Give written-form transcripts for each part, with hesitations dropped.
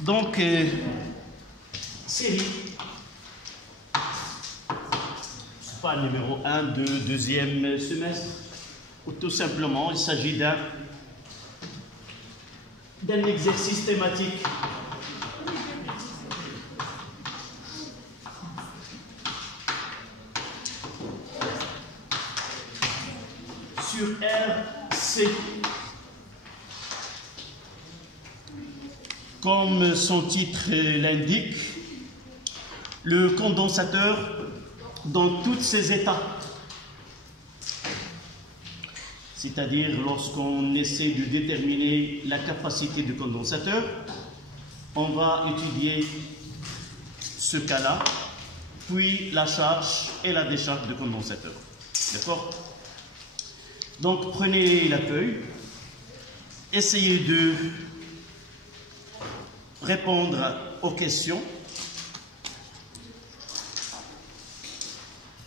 Donc, série, c'est pas numéro 1 de deuxième semestre, ou tout simplement, il s'agit d'un exercice thématique. Sur RC. Comme son titre l'indique, le condensateur dans tous ses états, c'est-à-dire lorsqu'on essaie de déterminer la capacité du condensateur, on va étudier ce cas-là, puis la charge et la décharge du condensateur. D'accord? Donc prenez la feuille, essayez de répondre aux questions.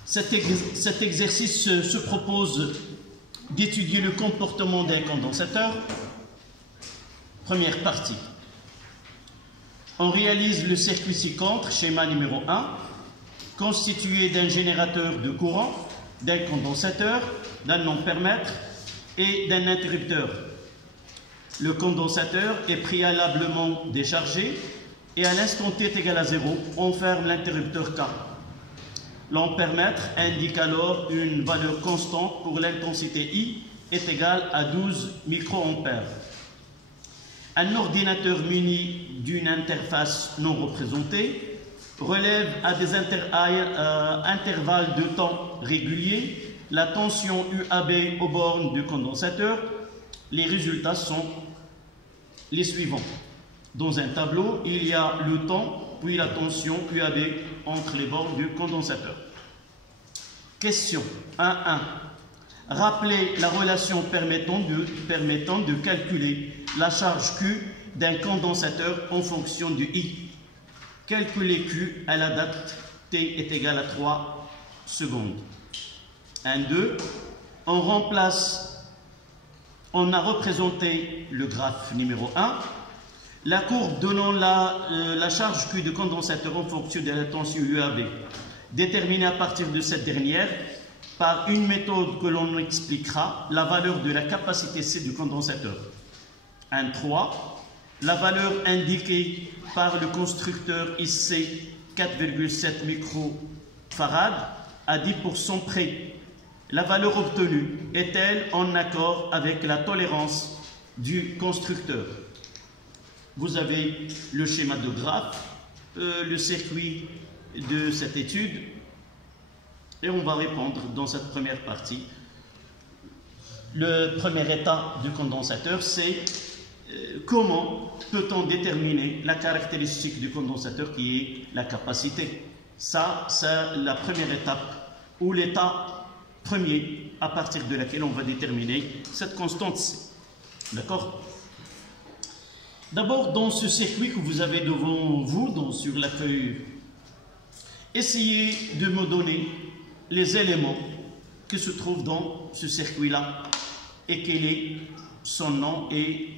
Cet exercice se propose d'étudier le comportement d'un condensateur. Première partie. On réalise le circuit ci-contre, schéma numéro 1, constitué d'un générateur de courant, d'un condensateur, d'un ampèremètre et d'un interrupteur. Le condensateur est préalablement déchargé et à l'instant t est égal à 0, on ferme l'interrupteur K. L'ampèremètre indique alors une valeur constante pour l'intensité I est égale à 12 microampères. Un ordinateur muni d'une interface non représentée relève à des intervalles de temps réguliers la tension UAB aux bornes du condensateur. Les résultats sont les suivants. Dans un tableau, il y a le temps, puis la tension UAB entre les bornes du condensateur. Question 1.1. Rappelez la relation permettant de calculer la charge Q d'un condensateur en fonction du I. Calculez Q à la date T est égale à 3 secondes. 1.2. On a représenté le graphe numéro 1. La courbe donnant la charge Q de condensateur en fonction de la tension UAB, déterminée à partir de cette dernière par une méthode que l'on expliquera, la valeur de la capacité C du condensateur. 1.3. La valeur indiquée par le constructeur IC 4,7 microfarad à 10% près. La valeur obtenue est-elle en accord avec la tolérance du constructeur? Vous avez le schéma de graphe, le circuit de cette étude, et on va répondre dans cette première partie. Le premier état du condensateur, c'est comment peut-on déterminer la caractéristique du condensateur qui est la capacité. Ça, c'est la première étape, ou l'état premier à partir de laquelle on va déterminer cette constante C. D'accord? D'abord, dans ce circuit que vous avez devant vous, sur la feuille, essayez de me donner les éléments qui se trouvent dans ce circuit-là et quel est son nom et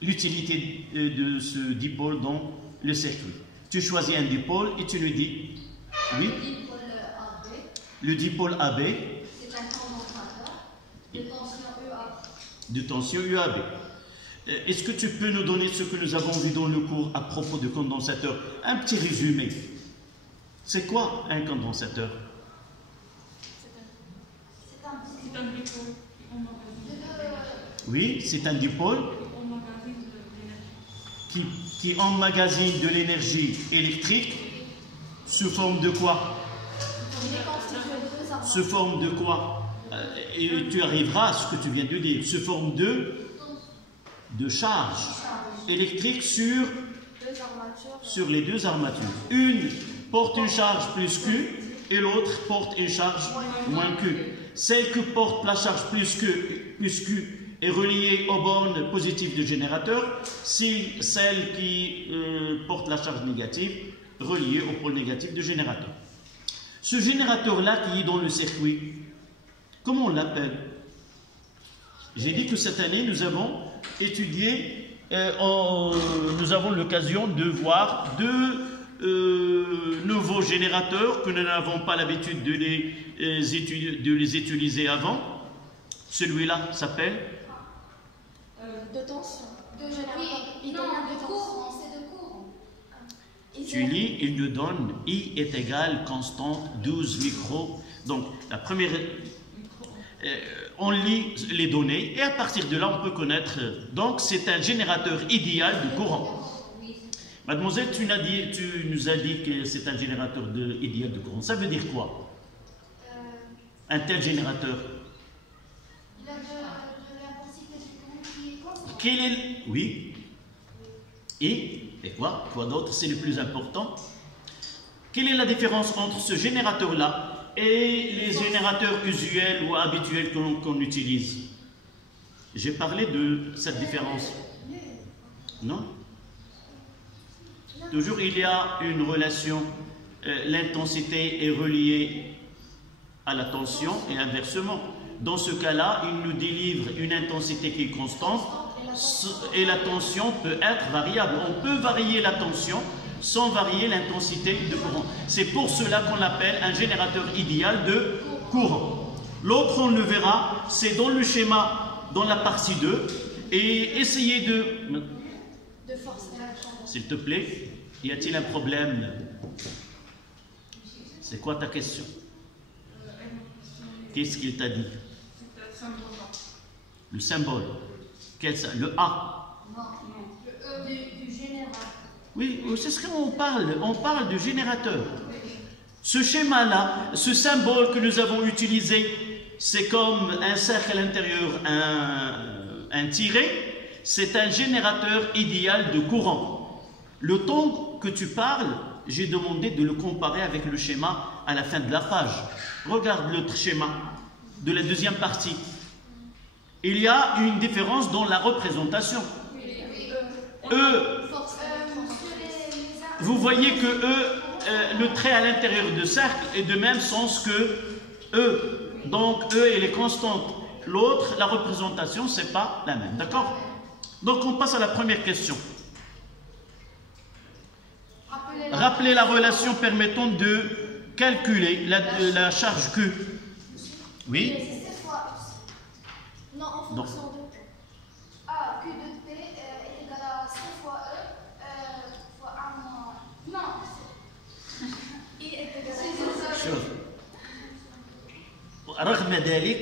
l'utilité de ce dipôle dans le circuit. Tu choisis un dipôle et tu nous dis oui. Le dipôle AB, c'est un condensateur de tension UAB. De tension UAB. Est-ce que tu peux nous donner ce que nous avons vu dans le cours à propos de condensateur? Un petit résumé. C'est quoi un condensateur? C'est un dipôle. Oui, c'est un dipôle qui emmagasine de l'énergie électrique sous forme de quoi? Sous forme de quoi? Et tu arriveras à ce que tu viens de dire. Sous forme de charge électrique sur les deux armatures. Une porte une charge plus Q et l'autre porte une charge moins Q. Celle que porte la charge plus Q est reliée aux bornes positives du générateur, si celle qui porte la charge négative reliée au pôle négatif du générateur. Ce générateur-là qui est dans le circuit, comment on l'appelle? J'ai dit que cette année, nous avons étudié nous avons l'occasion de voir deux nouveaux générateurs que nous n'avons pas l'habitude de les utiliser avant. Celui-là s'appelle De tension. De Oui, générateur. non, de courant, c'est de courant. Tu lis, il nous donne I est égal constante 12 micros. Donc, la première, on lit les données et à partir de là, on peut connaître. Donc, c'est un générateur idéal de courant. Mademoiselle, tu nous as dit que c'est un générateur idéal de courant. Ça veut dire quoi? Un tel générateur. Il a de l'intensité du courant qui est constante. Quel est... Oui. Et quoi? Quoi d'autre? C'est le plus important. Quelle est la différence entre ce générateur-là et les générateurs usuels ou habituels qu'on utilise? J'ai parlé de cette différence. Non? Toujours il y a une relation, l'intensité est reliée à la tension et inversement. Dans ce cas-là, il nous délivre une intensité qui est constante et la tension peut être variable. On peut varier la tension sans varier l'intensité de courant. C'est pour cela qu'on l'appelle un générateur idéal de courant. L'autre, on le verra, c'est dans le schéma, dans la partie 2. Et essayez de force. S'il te plaît, y a-t-il un problème? C'est quoi ta question? Qu'est-ce qu'il t'a dit? Le symbole. Le A. Non, le E du générateur. Oui, c'est ce qu'on parle. On parle de générateur. Ce schéma-là, ce symbole que nous avons utilisé, c'est comme un cercle à l'intérieur, un tiret. C'est un générateur idéal de courant. Le temps que tu parles, j'ai demandé de le comparer avec le schéma à la fin de la page. Regarde l'autre schéma de la deuxième partie. Il y a une différence dans la représentation. Vous voyez que le trait à l'intérieur du cercle est de même sens que E. Donc E, elle est constante. L'autre, la représentation, c'est pas la même. D'accord? Donc on passe à la première question. Rappelez la relation permettant de calculer la charge Q. Oui? Non, en fonction de Q. Ah, Q de P est égal à C fois E fois 1 moins... Non, I est égal à شوف رغم ذلك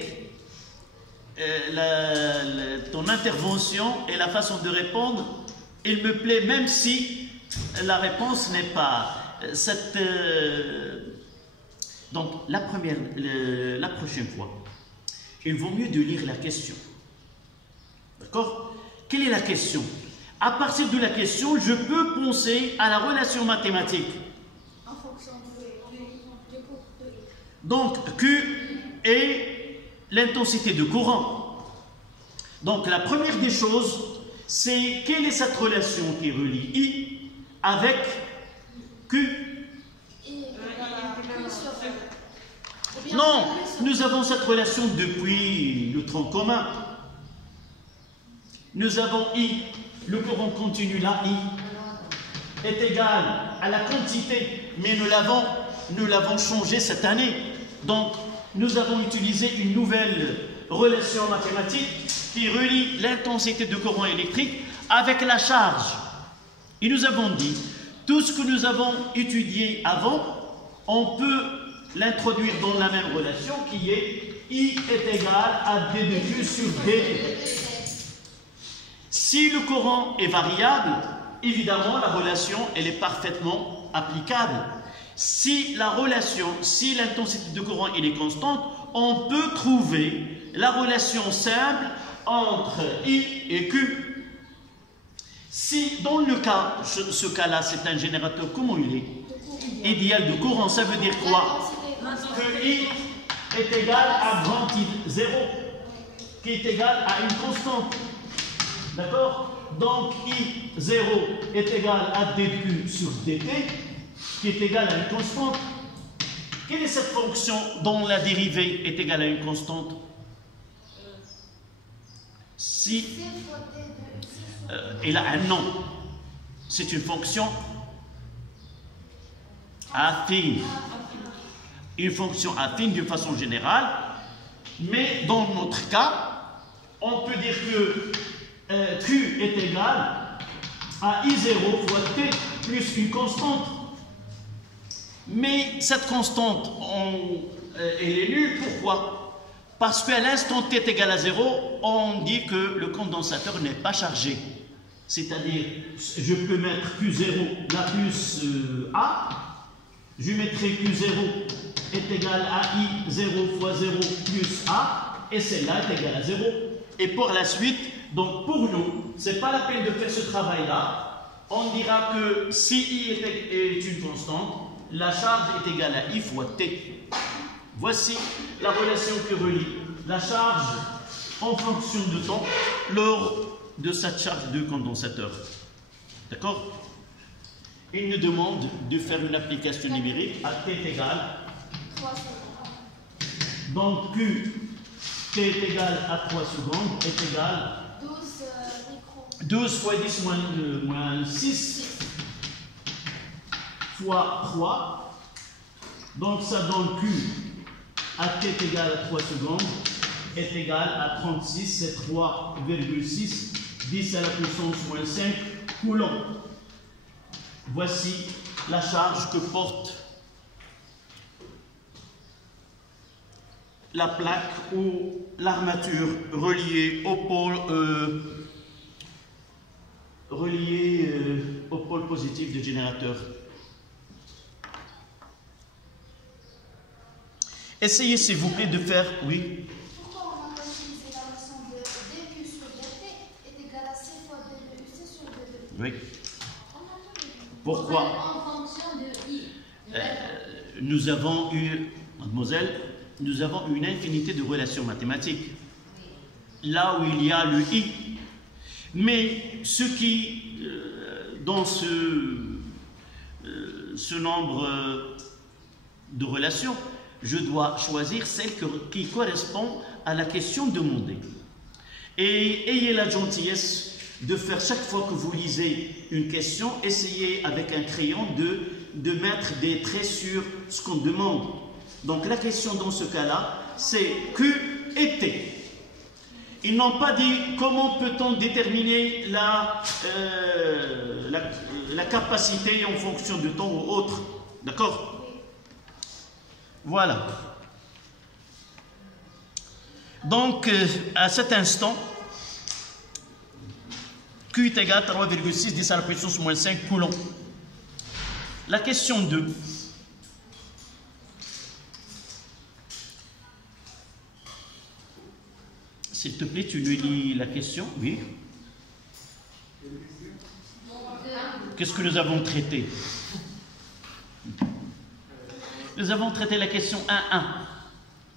ton intervention et la façon de répondre, il me plaît, même si la réponse n'est pas cette. Donc la prochaine fois, il vaut mieux de lire la question. D'accord? Quelle est la question? À partir de la question, je peux penser à la relation mathématique. en fonction du cours de I. Donc Q est l'intensité de courant. Donc la première des choses, c'est quelle est cette relation qui relie I avec Q? I est égal à Q sur E. Ou bien Non, Q sur nous avons cette relation depuis le tronc commun. Nous avons I, le courant continu là, I, est égal à la quantité, mais nous l'avons changé cette année. Donc, nous avons utilisé une nouvelle relation mathématique qui relie l'intensité de courant électrique avec la charge. Et nous avons dit, tout ce que nous avons étudié avant, on peut l'introduire dans la même relation qui est I est égal à D de Q sur D. Si le courant est variable, évidemment, la relation, elle est parfaitement applicable. Si l'intensité de courant elle est constante, on peut trouver la relation simple entre I et Q. Si dans le cas, ce cas-là, c'est un générateur, comment il est? Idéal de courant, ça veut dire quoi? Que I est égal à grand I0, qui est égal à une constante. D'accord? Donc I0 est égal à dQ sur dt, qui est égal à une constante. Quelle est cette fonction dont la dérivée est égale à une constante? Si elle a un nom. C'est une fonction affine. Une fonction affine d'une façon générale. Mais dans notre cas, on peut dire que Q est égal à I0 fois T plus une constante. Mais cette constante, elle est nulle. Pourquoi? Parce qu'à l'instant T est égal à 0, on dit que le condensateur n'est pas chargé. C'est-à-dire, je peux mettre Q0, la plus A, je mettrai Q0 est égal à I0 fois 0 plus A, et celle-là est égale à 0. Et pour la suite, donc pour nous, ce n'est pas la peine de faire ce travail-là. On dira que si I est une constante, la charge est égale à I fois T. Voici la relation qui relie la charge en fonction de temps lors de cette charge de condensateur. D'accord? Il nous demande de faire une application numérique à T égale. Donc Q, T est égal à 3 secondes, est égal 12 fois 10 moins 6 fois 3. Donc ça donne Q à T est égal à 3 secondes est égal à 36, c'est 3,6, 10 à la puissance moins 5 coulombs. Voici la charge que porte la plaque ou l'armature reliée au pôle positif du générateur. Essayez s'il vous plaît de faire, oui. Pourquoi on n'a pas utilisé la relation de dQ sur dt est égal à C fois dUc sur d2? Oui. Pourquoi? En fonction de I. Nous avons eu, mademoiselle, nous avons une infinité de relations mathématiques. Là où il y a le I. Mais ce qui, dans ce nombre de relations, je dois choisir celle qui correspond à la question demandée. Et ayez la gentillesse de faire chaque fois que vous lisez une question, essayez avec un crayon de mettre des traits sur ce qu'on demande. Donc la question dans ce cas-là, c'est Q et T. Ils n'ont pas dit comment peut-on déterminer la capacité en fonction du temps ou autre. D'accord? Voilà. Donc, à cet instant, Q est égal à 3,6 10 à la puissance moins 5 coulombs. La question 2. S'il te plaît, tu nous lis la question. Oui. Qu'est-ce que nous avons traité? Nous avons traité la question 1.1.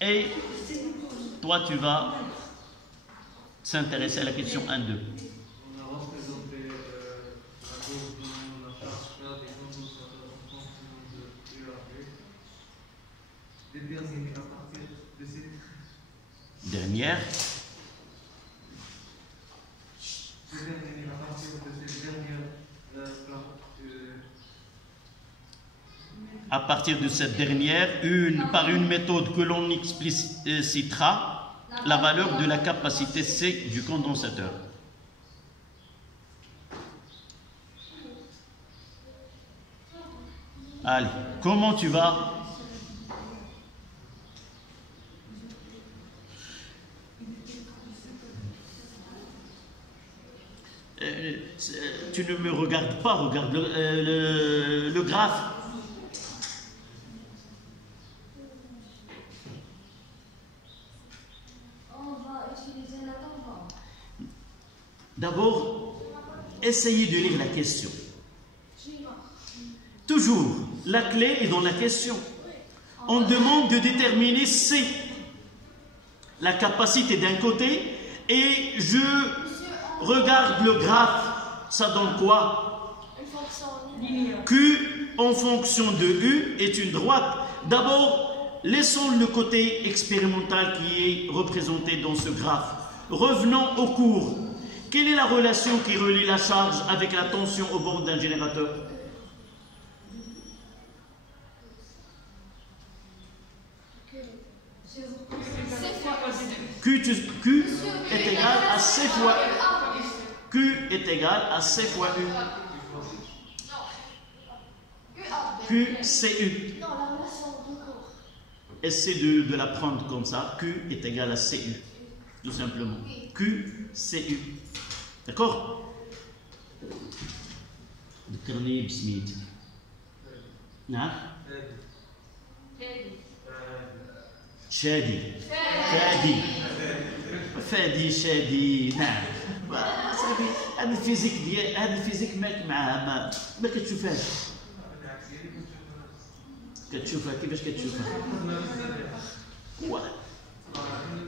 Et toi, tu vas s'intéresser à la question 1.2. On a représenté la cause de la charge des condensateurs en fonction de UAV. Déterminer à partir de cette Dernière. Déterminer à partir de cette dernière à partir de cette dernière, par une méthode que l'on explicitera, la valeur de la capacité C du condensateur. Allez, comment tu vas? Tu ne me regardes pas, regarde le graphe. D'abord, essayez de lire la question. Toujours, la clé est dans la question. On demande de déterminer C, la capacité d'un côté, et je regarde le graphe. Ça donne quoi? Q en fonction de U est une droite. D'abord, laissons le côté expérimental qui est représenté dans ce graphe. Revenons au cours. quelle est la relation qui relie la charge avec la tension au bord d'un générateur? Q est égal à C fois U. Q est égal à C fois U. Q, c'est U. Non, la relation de cours. Essayez de la prendre comme ça. Q est égal à CU. Tout simplement. Q, CU. D'accord? ذكرني بسميتك. نعم؟ شادي. فادي. فادي شادي. نعم. صافي هذا الفيزيك ديال هذا الفيزيك مالك معاه ما كتشوفهاش. كتشوفها كيفاش كتشوفها؟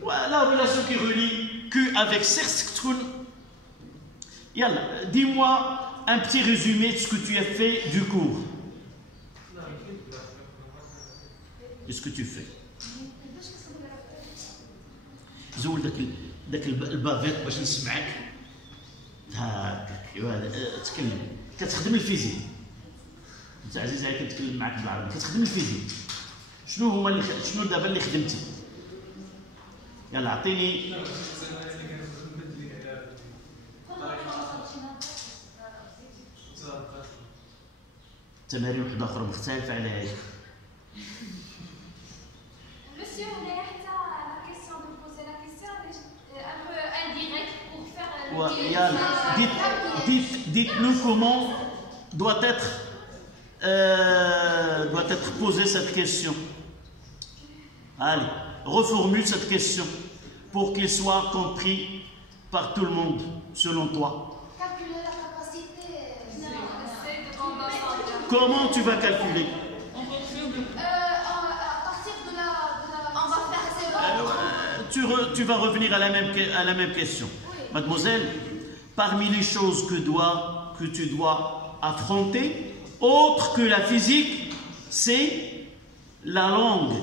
Voilà la relation qui relie Q avec cercle. Yalla, dis-moi un petit résumé de ce que tu as fait du cours. De ce que tu fais. زول داك البافيت باش نسمعك. هاكاك تكلم. كتخدم الفيزيك. انت عزيز عليك نتكلم معك بالعربي. كتخدم الفيزيك. شنو دابا اللي خدمتي؟ يلا اعطيني. تمارين وحده اخرى مختلفه على هذه. Monsieur, on est حتى la question de poser la question un peu indirecte pour faire le dites-nous comment doit être posée cette question. Allez, reformule cette question pour qu'il soit compris par tout le monde, selon toi. Calculer la capacité. Comment tu vas calculer? À partir de la... On va faire tu vas revenir à la même question. Oui. Mademoiselle, parmi les choses que tu dois affronter, autre que la physique, c'est la langue.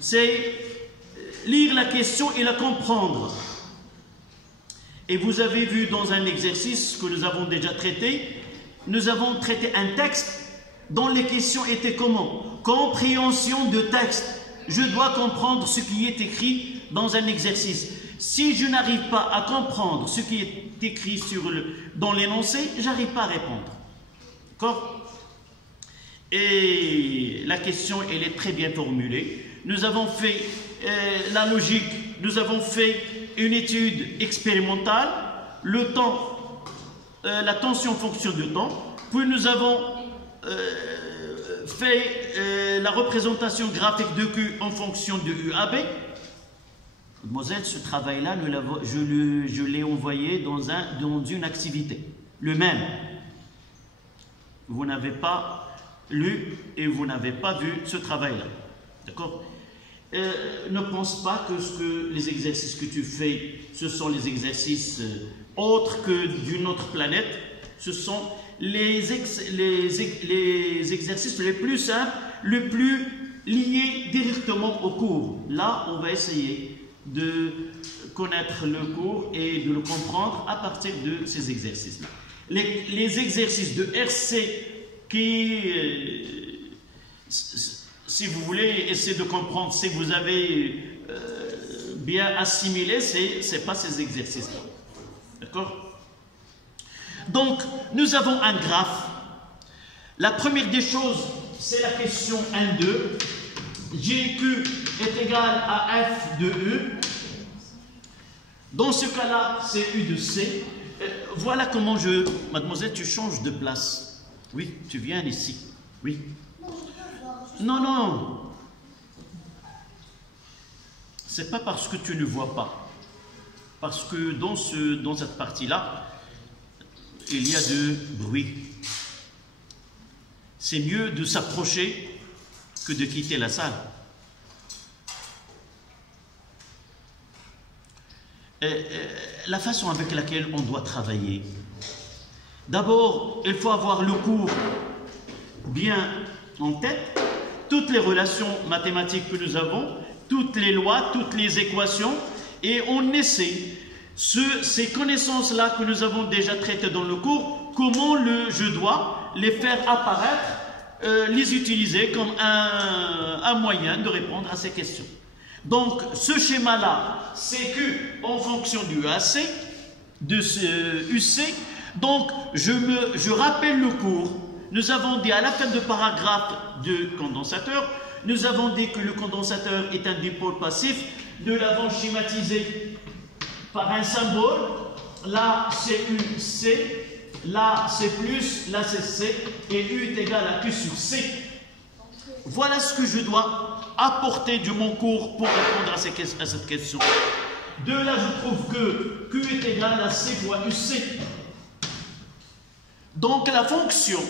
C'est lire la question et la comprendre. Et vous avez vu dans un exercice que nous avons déjà traité, nous avons traité un texte dont les questions étaient comment? Compréhension de texte. Je dois comprendre ce qui est écrit dans un exercice. Si je n'arrive pas à comprendre ce qui est écrit dans l'énoncé, je n'arrive pas à répondre. D'accord? Et la question, elle est très bien formulée. Nous avons fait la logique, nous avons fait une étude expérimentale, le temps, la tension fonction de temps, puis nous avons fait la représentation graphique de Q en fonction de UAB. Mademoiselle, ce travail-là, je l'ai envoyé dans une activité, le même. Vous n'avez pas lu et vous n'avez pas vu ce travail-là. D'accord? Ne pense pas que les exercices que tu fais, ce sont les exercices autres que d'une autre planète. Ce sont les exercices les plus simples, les plus liés directement au cours. Là, on va essayer de connaître le cours et de le comprendre à partir de ces exercices-là. Les exercices de RC qui... si vous voulez essayer de comprendre si vous avez bien assimilé, ce n'est pas ces exercices-là. D'accord? Donc, nous avons un graphe. La première des choses, c'est la question 1-2. GQ est égal à F de E. Dans ce cas-là, c'est U de C. Voilà comment Mademoiselle, tu changes de place. Oui, tu viens ici. Oui. Non, non. C'est pas parce que tu ne vois pas. Parce que dans cette partie-là, il y a de bruit. C'est mieux de s'approcher que de quitter la salle. La façon avec laquelle on doit travailler. D'abord, il faut avoir le cours bien en tête. Toutes les relations mathématiques que nous avons, toutes les lois, toutes les équations, et on essaie ces connaissances-là que nous avons déjà traitées dans le cours, comment je dois les faire apparaître, les utiliser comme un moyen de répondre à ces questions. Donc, ce schéma-là, c'est que en fonction du UAC, de ce UC, donc je rappelle le cours. Nous avons dit à la fin de paragraphe de condensateur, nous avons dit que le condensateur est un dipôle passif. Nous l'avons schématisé par un symbole. Là, c'est UC, là, c'est plus, là, c'est C, et U est égal à Q sur C. Voilà ce que je dois apporter de mon cours pour répondre à cette question. De là, je trouve que Q est égal à C fois UC. Donc, la fonction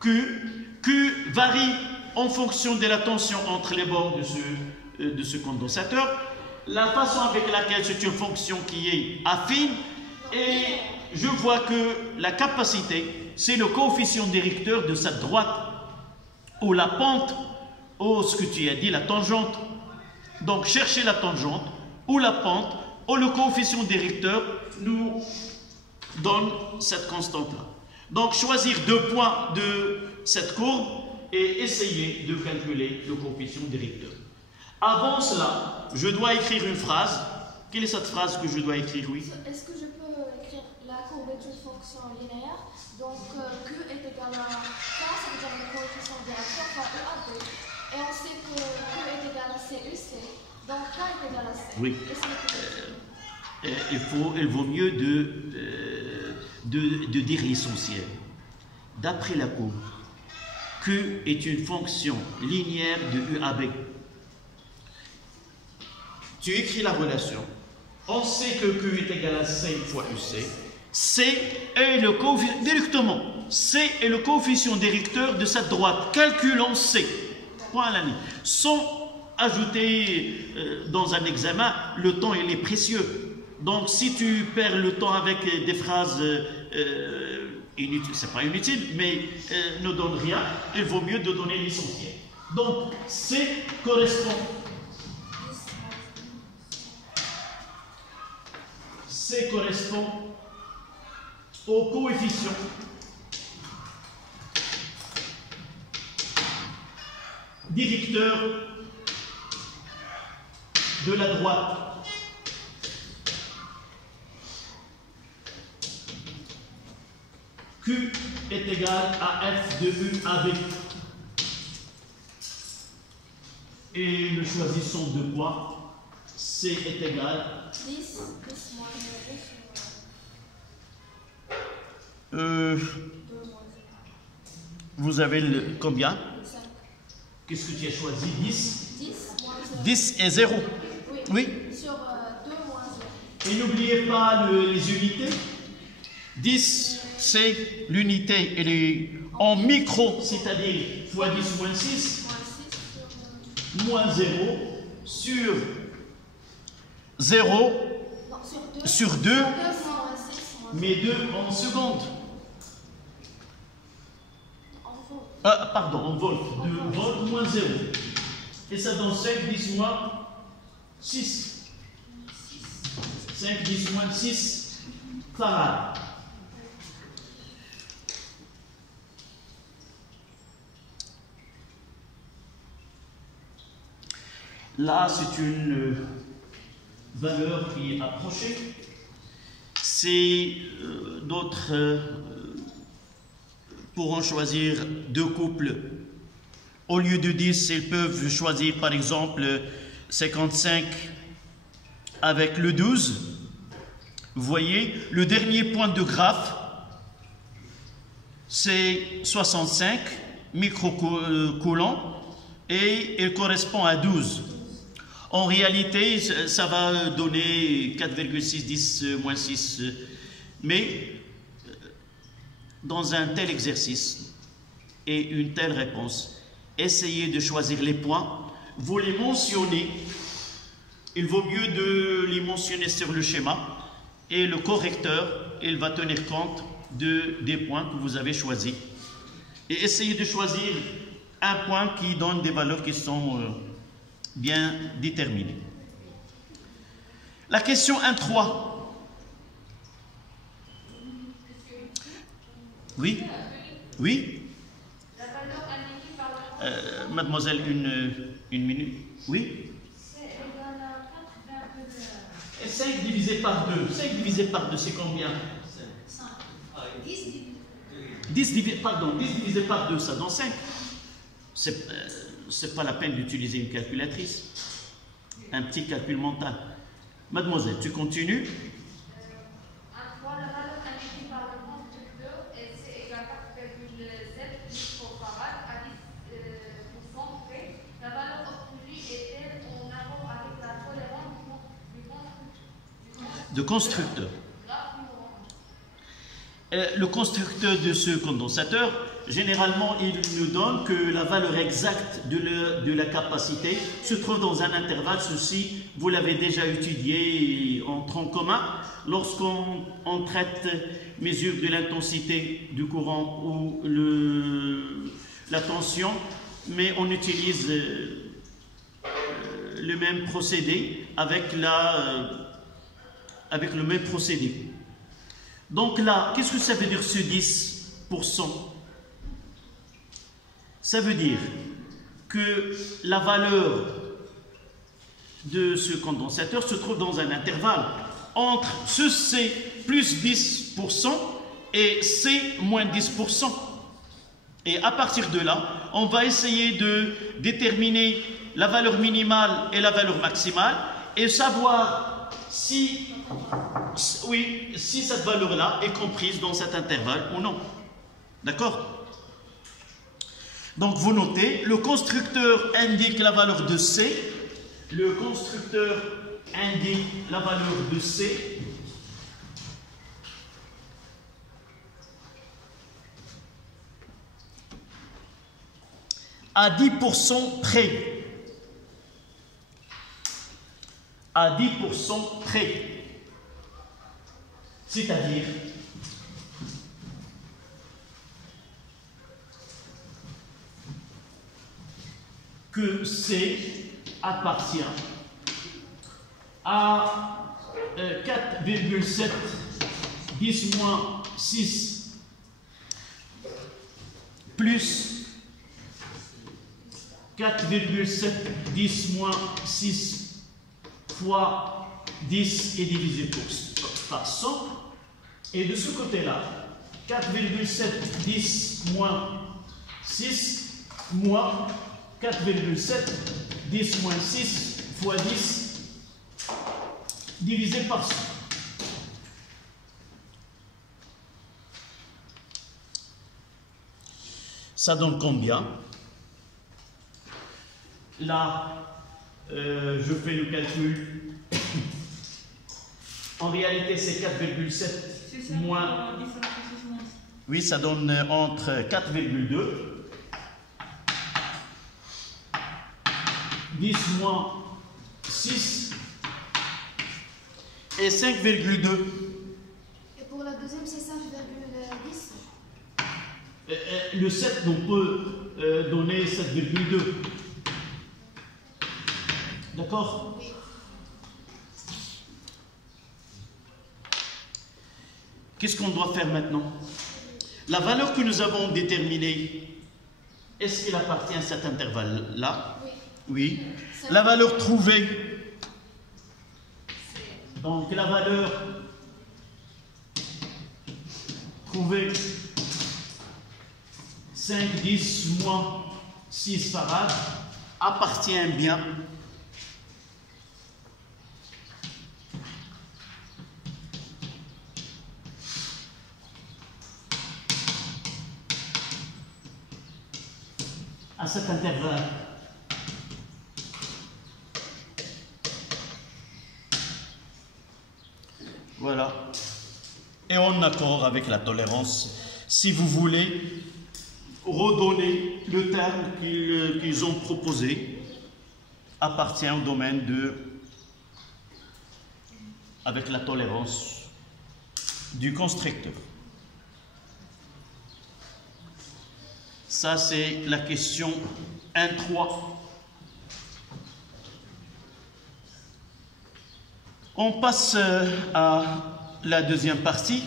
Q varie en fonction de la tension entre les bords de ce condensateur, la façon avec laquelle c'est une fonction qui est affine, et je vois que la capacité, c'est le coefficient directeur de cette droite, ou la pente, ou ce que tu as dit, la tangente. Donc, chercher la tangente, ou la pente, ou le coefficient directeur nous donne cette constante-là. Donc, choisir 2 points de cette courbe et essayer de calculer le coefficient directeur. Avant cela, je dois écrire une phrase. Quelle est cette phrase que je dois écrire, oui? Est-ce que je peux écrire la courbe est une fonction linéaire, donc Q est égal à K, ça veut dire le coefficient directeur, fois EAB, et on sait que Q est égal à CUC, donc K est égal à C. Oui. Il vaut mieux de dire l'essentiel. D'après la courbe, Q est une fonction linéaire de UAB. Tu écris la relation. On sait que Q est égal à C fois UC. C est le coefficient, directement, C est le coefficient directeur de cette droite. Calculons C. Point à la ligne. Sans ajouter dans un examen, le temps il est précieux. Donc si tu perds le temps avec des phrases inutiles, c'est pas inutile, mais ne donne rien, il vaut mieux de donner l'essentiel. Donc C correspond au coefficient directeur de la droite. Q est égal à F de UAB. Et nous choisissons de quoi? C est égal 10 moins 2 vous avez combien? 5. Qu'est-ce que tu as choisi? 10? 10 moins 0. 10 et 0. Oui. Sur 2 moins 0. Et n'oubliez pas les unités. 10, c'est l'unité, elle est en micro, c'est-à-dire fois 10 moins 6, moins 0 sur 0 sur 2, mais 2 en secondes. Pardon, en volt. 2 volts moins 0. Et ça donne 5, 10 moins 6. 5, 10 moins 6 farad. Là, c'est une valeur qui est approchée. C'est d'autres pourront choisir 2 couples. Au lieu de 10, ils peuvent choisir par exemple 55 avec le 12. Vous voyez, le dernier point de graphe, c'est 65 microcoulombs et il correspond à 12. En réalité, ça va donner 4,6, 10 moins 6. Mais dans un tel exercice et une telle réponse, essayez de choisir les points, vous les mentionnez. Il vaut mieux de les mentionner sur le schéma et le correcteur, il va tenir compte des points que vous avez choisis. Et essayez de choisir un point qui donne des valeurs qui sont bien déterminées. La question 1.3. Oui? Oui? La valeur indiquée par le Mademoiselle, une minute. Oui? c'est égal à 4,2. Et 5 divisé par 2. 5 divisé par 2, c'est combien? 5. 10 divisé. 10 divisé par 2, ça donne 5. C'est pas la peine d'utiliser une calculatrice. Un petit calcul mental. Mademoiselle, tu continues? La valeur indiquée par le constructeur, c'est égal à 4,7 microfarad à 10% près. La valeur obtenue est-elle en rapport avec la tolérance De constructeur. Le constructeur de ce condensateur, généralement, il nous donne que la valeur exacte de la capacité se trouve dans un intervalle. Ceci, vous l'avez déjà étudié en tronc commun. Lorsqu'on traite mesure de l'intensité du courant ou la tension, mais on utilise le même procédé avec le même procédé. Donc là, qu'est-ce que ça veut dire ce 10%? Ça veut dire que la valeur de ce condensateur se trouve dans un intervalle entre ce C plus 10% et C moins 10%. Et à partir de là, on va essayer de déterminer la valeur minimale et la valeur maximale et savoir si cette valeur-là est comprise dans cet intervalle ou non. D'accord? Donc vous notez, le constructeur indique la valeur de C. Le constructeur indique la valeur de C. À 10% près. À 10% près. C'est-à-dire que C appartient à 4,7 10 moins 6 plus 4,7 10 moins 6 fois 10 est divisé par 100. Et de ce côté-là, 4,7 10 moins 6 moins 4,7 10 moins 6 fois 10 divisé par 100. Ça donne combien? Là, je fais le calcul. En réalité, c'est 4,7 moins... Oui, ça donne entre 4,2, 10 moins 6 et 5,2. Et pour la deuxième, c'est 5,10. Le 7, on peut donner 7,2. D'accord? Oui. Qu'est-ce qu'on doit faire maintenant? La valeur que nous avons déterminée, est-ce qu'elle appartient à cet intervalle-là? Oui. Oui. La valeur trouvée, donc la valeur trouvée, 5, 10 moins 6 farad, appartient bien à cet intervalle. Voilà. Et en accord avec la tolérance, si vous voulez redonner le terme qu'ils ont proposé, appartient au domaine avec la tolérance du constructeur. Ça, c'est la question 1.3. On passe à la deuxième partie.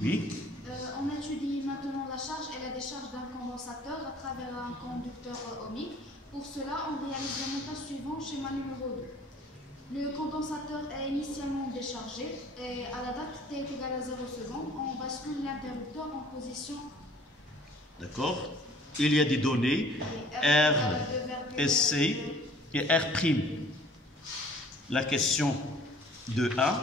Oui. On étudie maintenant la charge et la décharge d'un condensateur à travers un conducteur ohmique. Pour cela, on réalise le montage suivant, schéma numéro 2. Le condensateur est initialement déchargé et à la date t est égale à 0 secondes, on bascule l'interrupteur en position. D'accord. Il y a des données R, SC et R'. La question de 1.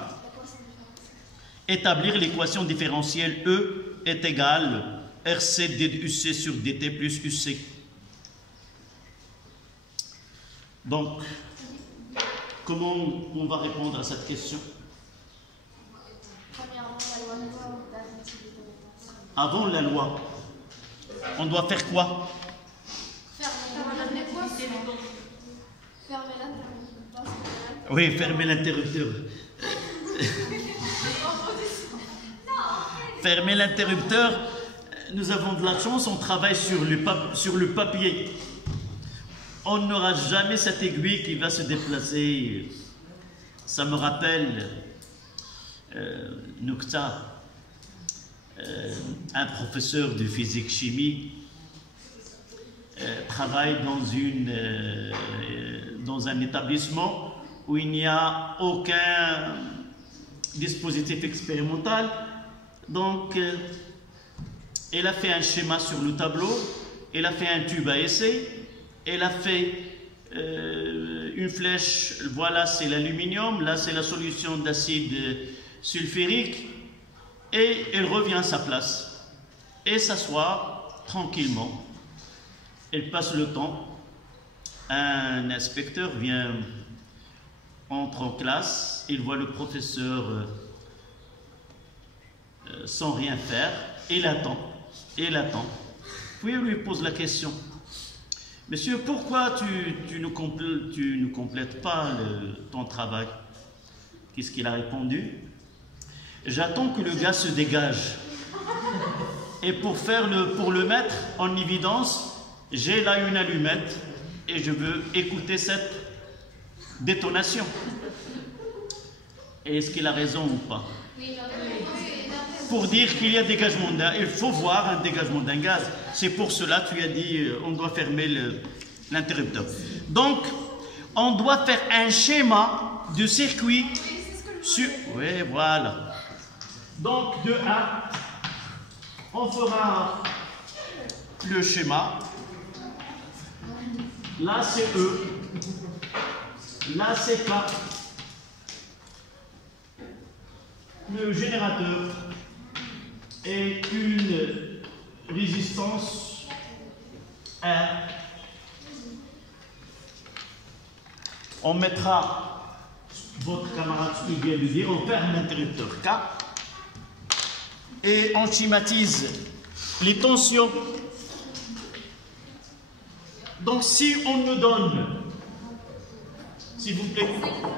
Établir l'équation différentielle E est égale RC UC sur DT plus UC. Donc, comment on va répondre à cette question? Premièrement, la loi d'additivité. Avant la loi, on doit faire quoi? Fermer l'interrupteur. Oui, fermer l'interrupteur. Fermer l'interrupteur. Nous avons de la chance, on travaille sur le papier. On n'aura jamais cette aiguille qui va se déplacer. Ça me rappelle Nukta, un professeur de physique-chimie, travaille dans un établissement où il n'y a aucun dispositif expérimental. Donc, elle a fait un schéma sur le tableau, elle a fait un tube à essai, elle a fait une flèche, voilà c'est l'aluminium, là c'est la solution d'acide sulfurique, et elle revient à sa place et s'assoit tranquillement. Elle passe le temps, un inspecteur vient, entre en classe, il voit le professeur sans rien faire, il attend, puis il lui pose la question: Monsieur, pourquoi tu ne complètes pas ton travail? Qu'est-ce qu'il a répondu? J'attends que le gars se dégage. Et pour le mettre en évidence, j'ai là une allumette et je veux écouter cette détonation. Est-ce qu'il a raison ou pas? Pour dire qu'il y a dégagement d'un, il faut voir un dégagement d'un gaz. C'est pour cela que tu as dit on doit fermer l'interrupteur. Donc, on doit faire un schéma de circuit sur... Oui, voilà. Donc, de 1, on fera le schéma. Là, c'est E. Là, c'est K. Le générateur est une résistance R. On mettra, votre camarade qui vient de dire, on ferme l'interrupteur K et on schématise les tensions. Donc si on nous donne, s'il vous plaît,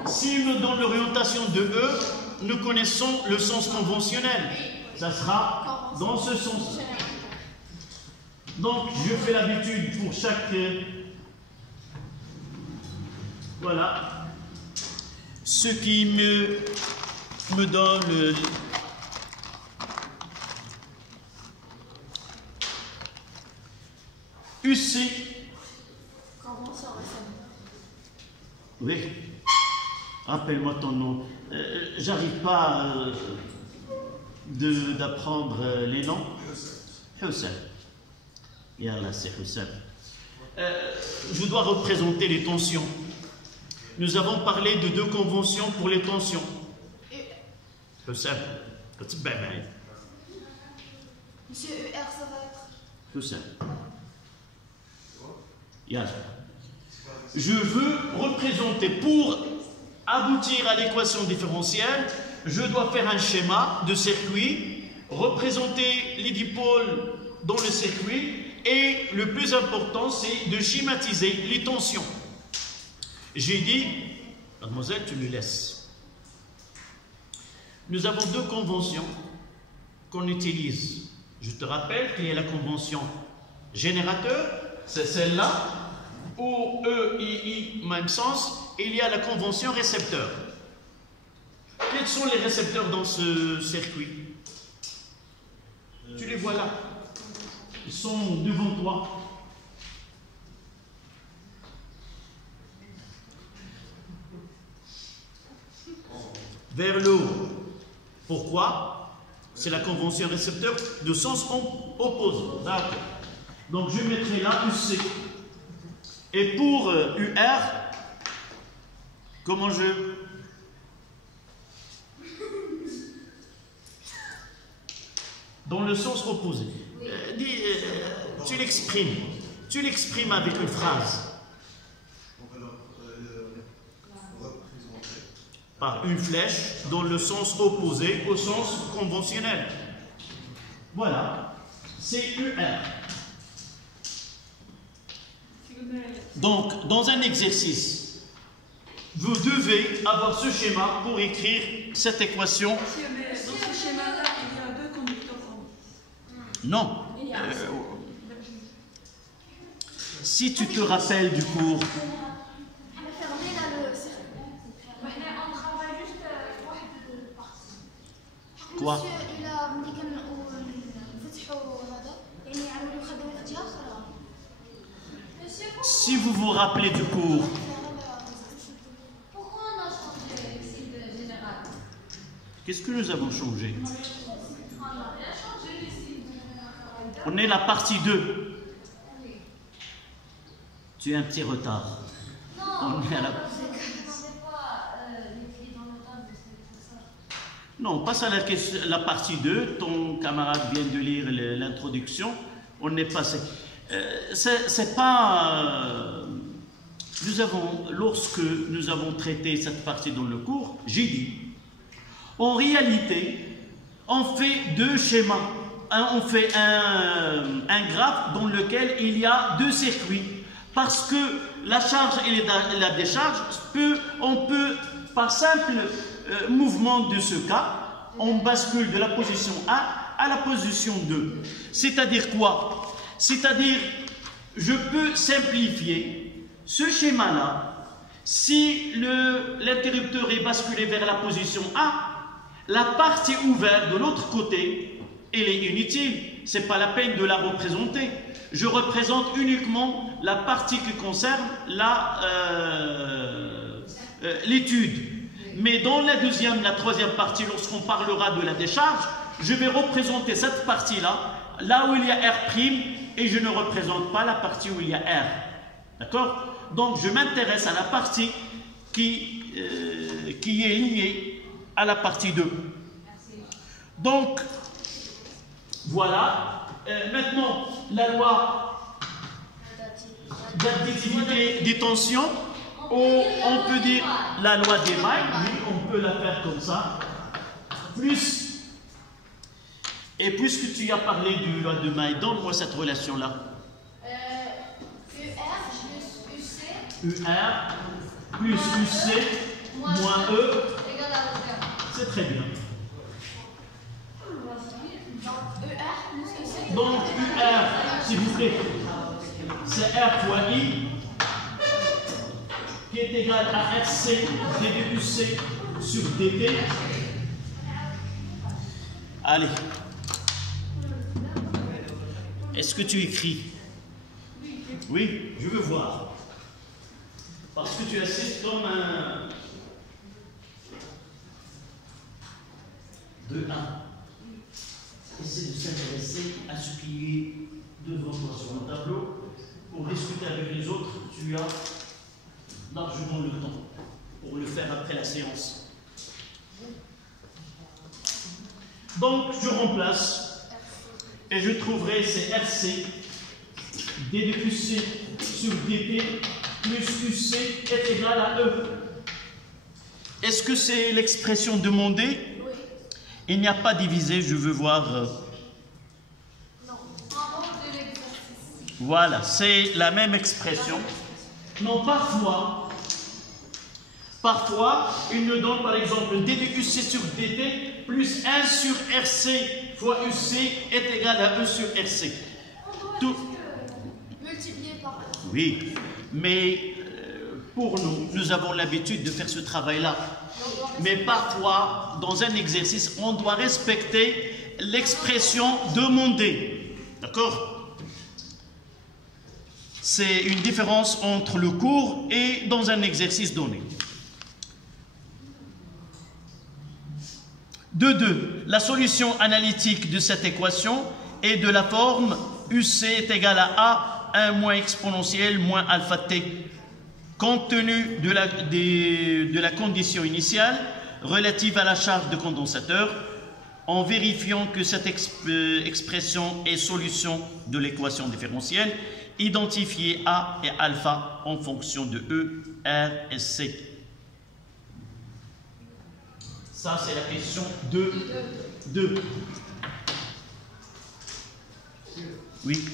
si on nous donne l'orientation de E, nous connaissons le sens conventionnel. Ça sera dans ce sens. Donc, je fais l'habitude pour chaque... Voilà. Ce qui me donne... UC. Oui. Rappelle-moi ton nom. J'arrive pas d'apprendre les noms. Hussein. Yallah, c'est Hussein. Je dois représenter les tensions. Nous avons parlé de 2 conventions pour les tensions. Hussein. Monsieur ER, ça va être. Hussein. Yallah. Je veux représenter, pour aboutir à l'équation différentielle, je dois faire un schéma de circuit, représenter les dipôles dans le circuit, et le plus important, c'est de schématiser les tensions. J'ai dit, mademoiselle, tu me laisses. Nous avons 2 conventions qu'on utilise. Je te rappelle qu'il y a la convention générateur, c'est celle-là, où E et I, même sens, et il y a la convention récepteur. Quels sont les récepteurs dans ce circuit? Tu les vois là. Ils sont devant toi. Vers le haut. Pourquoi? C'est la convention récepteur de sens opposé. D'accord. Donc je mettrai là UC. Et pour UR, comment je... Dans le sens opposé. Tu l'exprimes. Tu l'exprimes avec une phrase. Par une flèche dans le sens opposé au sens conventionnel. Voilà. C'est UR. Donc, dans un exercice, vous devez avoir ce schéma pour écrire cette équation. Dans ce schéma-là, il y a deux conducteurs en haut. Non. Si tu te rappelles du cours, quoi? Si vous vous rappelez du cours, Pourquoi on a changé le signe général? qu'est-ce que nous avons changé? On n'a rien changé le signe général. On est la partie 2. Tu as un petit retard. Non, On est à la... c'est pas l'écrit dans le table, c'est ça. Non, on passe à la partie 2. Ton camarade vient de lire l'introduction. On n'est pas... c'est pas... lorsque nous avons traité cette partie dans le cours, j'ai dit, en réalité, on fait deux schémas. On fait un graphe dans lequel il y a deux circuits. Parce que la charge et la décharge, on peut, par simple mouvement de ce cas, on bascule de la position 1 à la position 2. C'est-à-dire quoi? C'est-à-dire, je peux simplifier ce schéma-là. Si l'interrupteur est basculé vers la position 1, la partie ouverte de l'autre côté, elle est inutile. Ce n'est pas la peine de la représenter. Je représente uniquement la partie qui concerne l'étude. Mais dans la troisième partie, lorsqu'on parlera de la décharge, je vais représenter cette partie-là, là où il y a R', et je ne représente pas la partie où il y a R. D'accord? Donc, je m'intéresse à la partie qui est liée à la partie 2. Donc, voilà. Maintenant, la loi d'additivité des tensions, on peut dire la loi des mailles, oui, on peut la faire comme ça. Et puisque tu as parlé du loi de mailles, donne-moi cette relation-là. UR plus UC moins E, c'est très bien. Donc UR, s'il vous plaît, c'est R fois I qui est égal à RC dBUC sur dt. Allez. Est-ce que tu écris? Oui, je veux voir. Parce que tu assistes comme un... 2-1. Essaie de s'intéresser à ce qui est devant toi sur le tableau. Pour discuter avec les autres, tu as largement le temps pour le faire après la séance. Donc, je remplace et je trouverai ces RC dBUC sur dt plus UC est égal à E. Est-ce que c'est l'expression demandée? Oui. Il n'y a pas divisé, je veux voir. Non. En haut de l'exercice. Voilà, c'est la même expression. Non, parfois, il nous donne par exemple dBUC sur dt plus 1 sur RC fois UC est égal à E sur RC. On doit Tout... multiplier par... Oui, mais pour nous, nous avons l'habitude de faire ce travail-là. Mais parfois, dans un exercice, on doit respecter l'expression demandée. D'accord? C'est une différence entre le cours et dans un exercice donné. 2.2. La solution analytique de cette équation est de la forme UC est égal à A, 1 moins exponentielle moins alpha t. Compte tenu de la condition initiale relative à la charge de condensateur, en vérifiant que cette expression est solution de l'équation différentielle, identifiez A et alpha en fonction de E, R et C. Ça, c'est la question 2. Oui.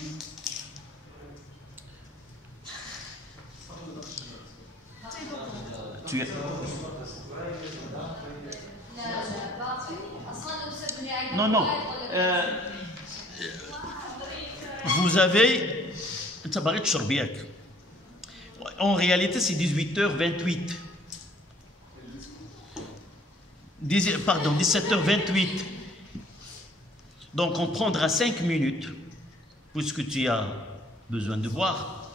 Tu es... Non. Vous avez... En réalité, c'est 18h28. Pardon, 17h28. Donc, on prendra 5 minutes, puisque tu as besoin de boire,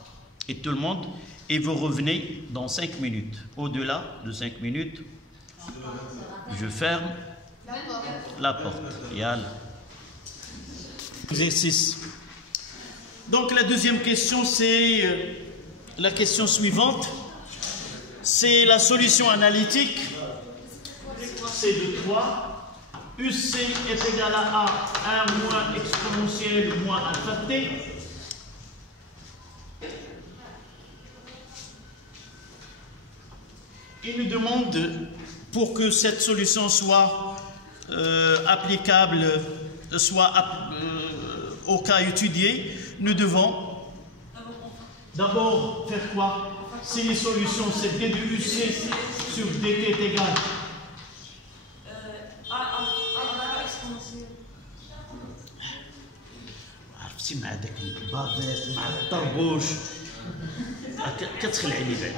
et tout le monde, et vous revenez dans 5 minutes. Au-delà de 5 minutes, je ferme la porte. Exercice. Donc, la deuxième question, c'est la question suivante. C'est la solution analytique. C'est de 3. UC est égal à A, 1 moins exponentielle moins alpha t. Il nous demande, pour que cette solution soit applicable, soit au cas étudié, nous devons d'abord faire quoi? Si les solutions, c'est d de UC sur dt est égal عرفتي مع داك البافيت مع الطربوش كتخلعني بعد.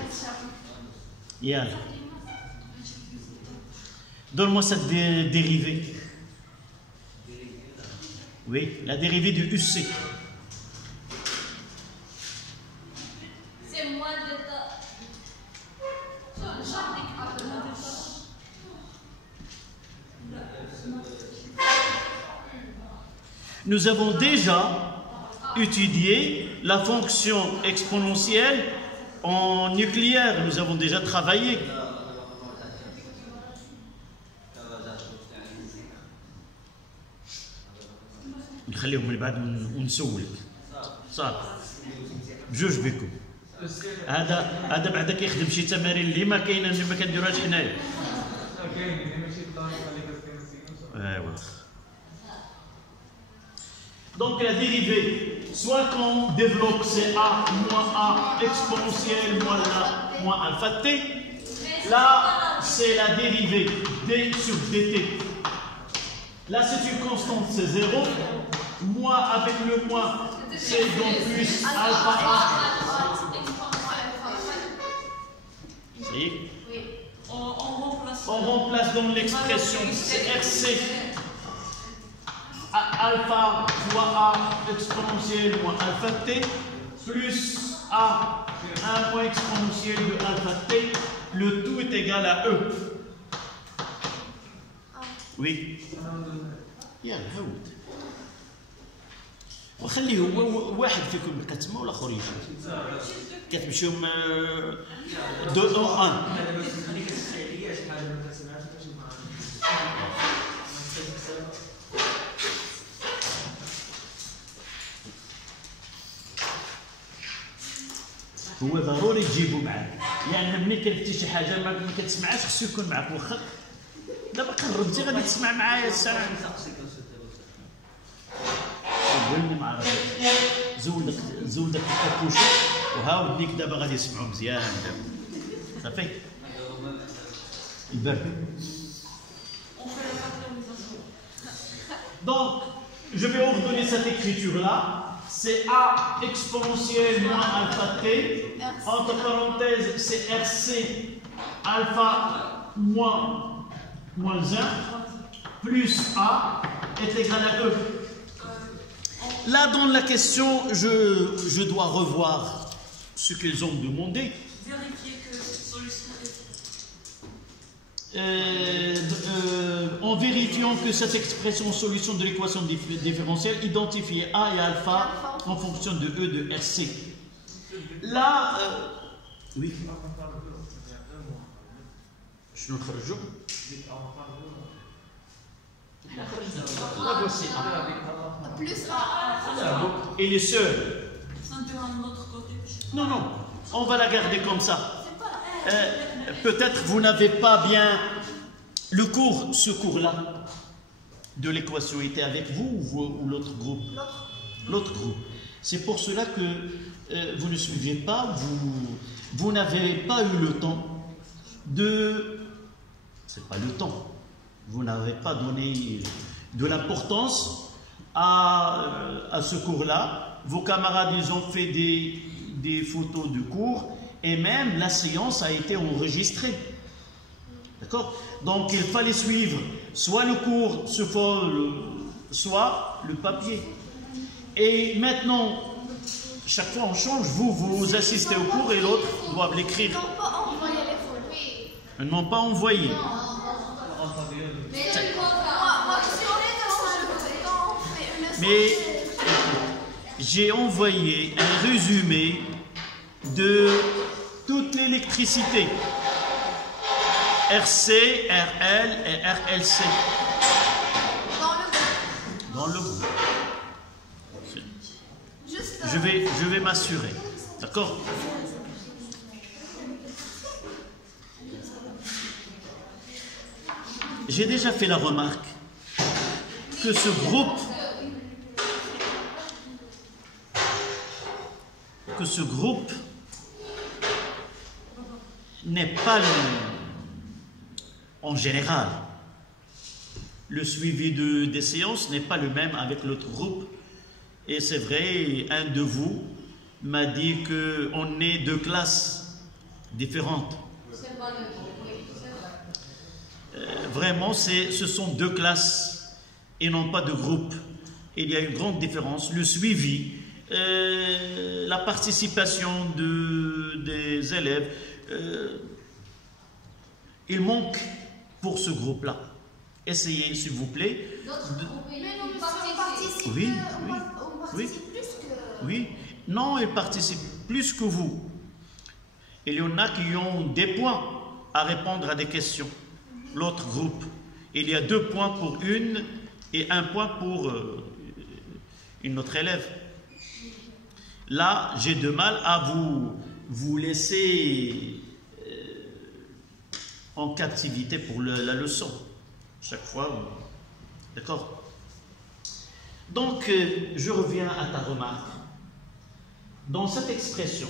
يلا donne-moi cette dérivée. Oui, la dérivée du UC. C'est moins de temps. Nous avons déjà étudié la fonction exponentielle en nucléaire. Nous avons déjà travaillé. نخليهم من بعد ونسولك صافي بجوج بكم. هذا بعدا كيخدم شي تمارين اللي ما كاينه اللي ما كنديروهاش حنايا. ايوا. Donc la dérivée, soit qu'on développe c'est A moins A exponentielle moins alpha t. Là, c'est la dérivée d sur dt. Là, c'est une constante, c'est 0. Moins avec le moins, c'est donc plus alpha A. Oui. On remplace dans l'expression, c'est RC. Alpha fois A exponentielle moins alpha t plus A 1 moins exponentielle de alpha t, le tout est égal à E. Oui. يلا هود وخليه واحد فيكم كتما والاخر يجي كتمشيو 2 أو 1. هو ضروري تجيبو معاك، يعني ملي كتفتي شي حاجه ما كتسمعهاش خصو يكون معاك. واخا دابا قربتي غادي تسمع معايا الساعه. قولني ما عرفتش زول داك الكابوشو وها وديك دابا غادي يسمعوا مزيان دابا صافي البرد. Donc, je vais ordonner cette écriture-là. c'est A exponentielle moins alpha t. Entre parenthèses, c'est RC alpha moins 1 plus A est égal à E. Là, dans la question, je dois revoir ce qu'ils ont demandé. Vérifier que cette solution est... En vérifiant que cette expression solution de l'équation différentielle identifie A et alpha en fonction de E de RC. Là, oui. Je ne la voici. Plus A. Et les seuls. Non, non, on va la garder comme ça. Peut-être vous n'avez pas bien le cours, ce cours-là de l'équation était avec vous ou l'autre groupe? L'autre groupe. C'est pour cela que vous ne suivez pas, vous n'avez pas eu le temps de... C'est pas le temps. Vous n'avez pas donné de l'importance à ce cours-là. Vos camarades, ils ont fait des photos de cours et même la séance a été enregistrée. D'accord? Donc il fallait suivre soit le cours, soit le papier. Et maintenant, chaque fois on change, vous assistez au cours et l'autre doit l'écrire. Ils n'ont pas envoyé les photos. Ils n'ont pas envoyé. Mais j'ai envoyé un résumé de toute l'électricité. RC, RL et RLC. Dans le groupe. Je vais m'assurer. D'accord? J'ai déjà fait la remarque que ce groupe n'est pas en général. Le suivi des séances n'est pas le même avec l'autre groupe. Et c'est vrai, un de vous m'a dit qu'on est deux classes différentes. Vraiment, ce sont deux classes et non pas de groupe. Il y a une grande différence. Le suivi, la participation des élèves, il manque pour ce groupe-là. Essayez, s'il vous plaît. Oui, oui, oui. Non, ils participent plus que vous. Il y en a qui ont des points à répondre à des questions. L'autre groupe, il y a 2 points pour une et 1 point pour une autre élève. Là, j'ai de mal à vous laisser en captivité pour la leçon. Chaque fois, d'accord? Donc, je reviens à ta remarque. Dans cette expression,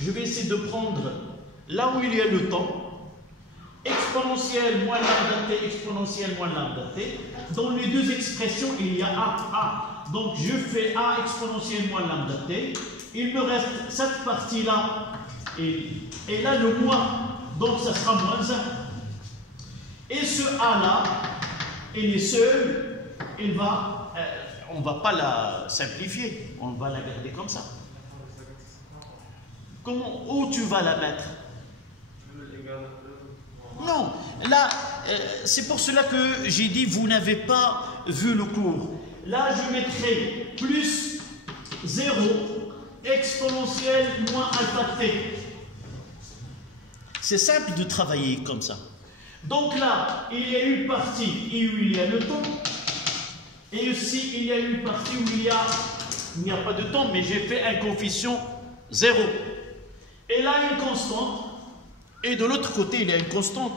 je vais essayer de prendre là où il y a le temps, exponentielle moins lambda t, exponentielle moins lambda t. Dans les deux expressions, il y a A. Donc, je fais A exponentielle moins lambda t. Il me reste cette partie-là et là le moins. Donc, ça sera moins 1. Et ce A-là, il est seul, on ne va pas la simplifier, on va la garder comme ça. Où tu vas la mettre? Non, là, c'est pour cela que j'ai dit, vous n'avez pas vu le cours. Là, je mettrai plus 0 exponentielle moins alpha t. C'est simple de travailler comme ça. Donc là, il y a une partie où il y a le temps. Et aussi, il y a une partie où il n'y a pas de temps, mais j'ai fait un coefficient 0. Et là, une constante. Et de l'autre côté, il y a une constante.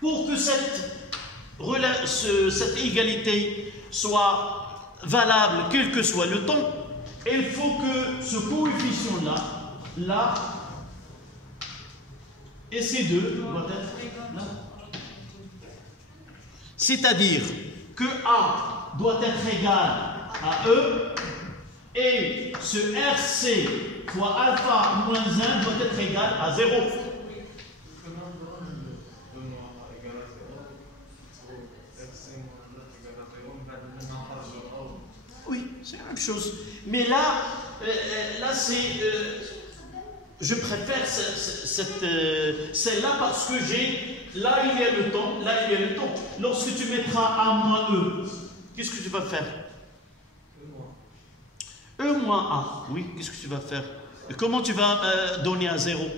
Pour que cette égalité soit valable, quel que soit le temps, il faut que ce coefficient-là, là, et ces deux doivent être là. C'est-à-dire que A doit être égal à E. Et ce RC fois alpha moins 1 doit être égal à 0. Oui, c'est la même chose. Mais là, c'est... je préfère celle-là parce que là il y a le temps, là il y a le temps. Lorsque tu mettras A moins E, qu'est-ce que tu vas faire? E moins A, oui, qu'est-ce que tu vas faire? Et comment tu vas donner à 0?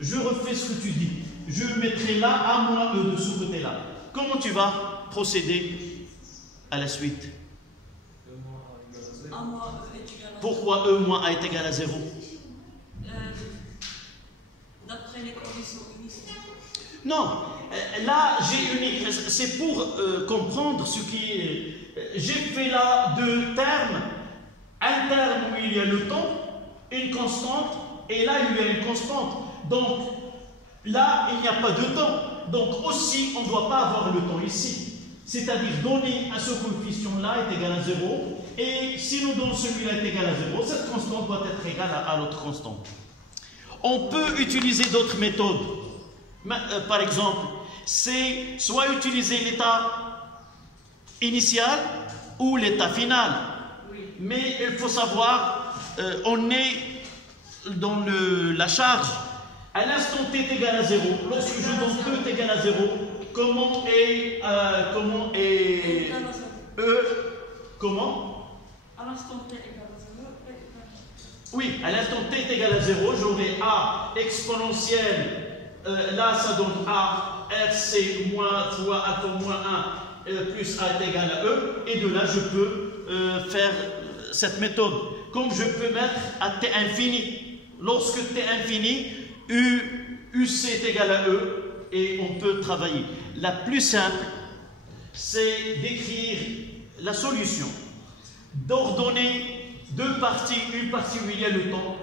Je refais ce que tu dis. Je mettrai là A moins E de ce côté-là. Comment tu vas procéder à la suite? Pourquoi E moins A est égal à 0? D'après les conditions initiales. Non, là j'ai unique. C'est pour comprendre ce qui est. J'ai fait là deux termes. Un terme où il y a le temps, une constante, et là il y a une constante. Donc là il n'y a pas de temps. Donc aussi on ne doit pas avoir le temps ici. C'est-à-dire donner à ce coefficient-là est égal à 0. Et si nous donnons celui-là est égal à 0, cette constante doit être égale à l'autre constante. On peut utiliser d'autres méthodes. Par exemple, c'est soit utiliser l'état initial ou l'état final. Mais il faut savoir, on est dans la charge. À l'instant t est égal à 0, lorsque je donne E est égal à 0, comment est E? Comment? À l'instant t égal à 0, oui, à l'instant t est égal à 0, j'aurai A exponentielle, là ça donne A, RC moins fois alpha moins 1 plus A est égal à E, et de là je peux faire cette méthode. Comme je peux mettre à t infini, lorsque t infini, UC est égal à E, et on peut travailler. La plus simple, c'est d'écrire la solution, d'ordonner deux parties, une partie où il y a le temps,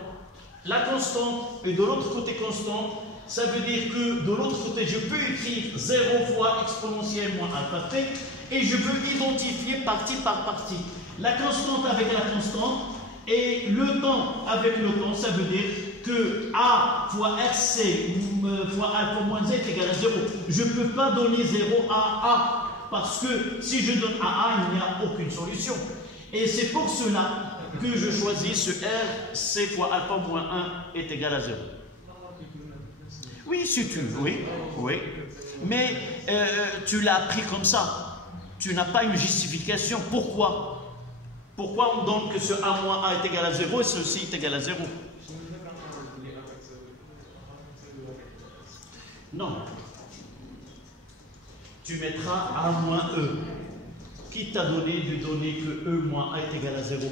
la constante, et de l'autre côté constante. Ça veut dire que de l'autre côté, je peux écrire 0 fois exponentielle moins alpha t, et je peux identifier partie par partie. La constante avec la constante, et le temps avec le temps, ça veut dire que A fois RC fois alpha moins z est égal à 0. Je ne peux pas donner 0 à A, parce que si je donne à A, il n'y a aucune solution. Et c'est pour cela que je choisis ce RC fois alpha moins 1 est égal à 0. Oui, si tu veux, oui. Mais tu l'as appris comme ça. Tu n'as pas une justification. Pourquoi? Pourquoi on donne que ce A moins A est égal à 0 et ceci est égal à 0? Non. Tu mettras A moins E. Qui t'a donné de donner que E moins A est égal à 0?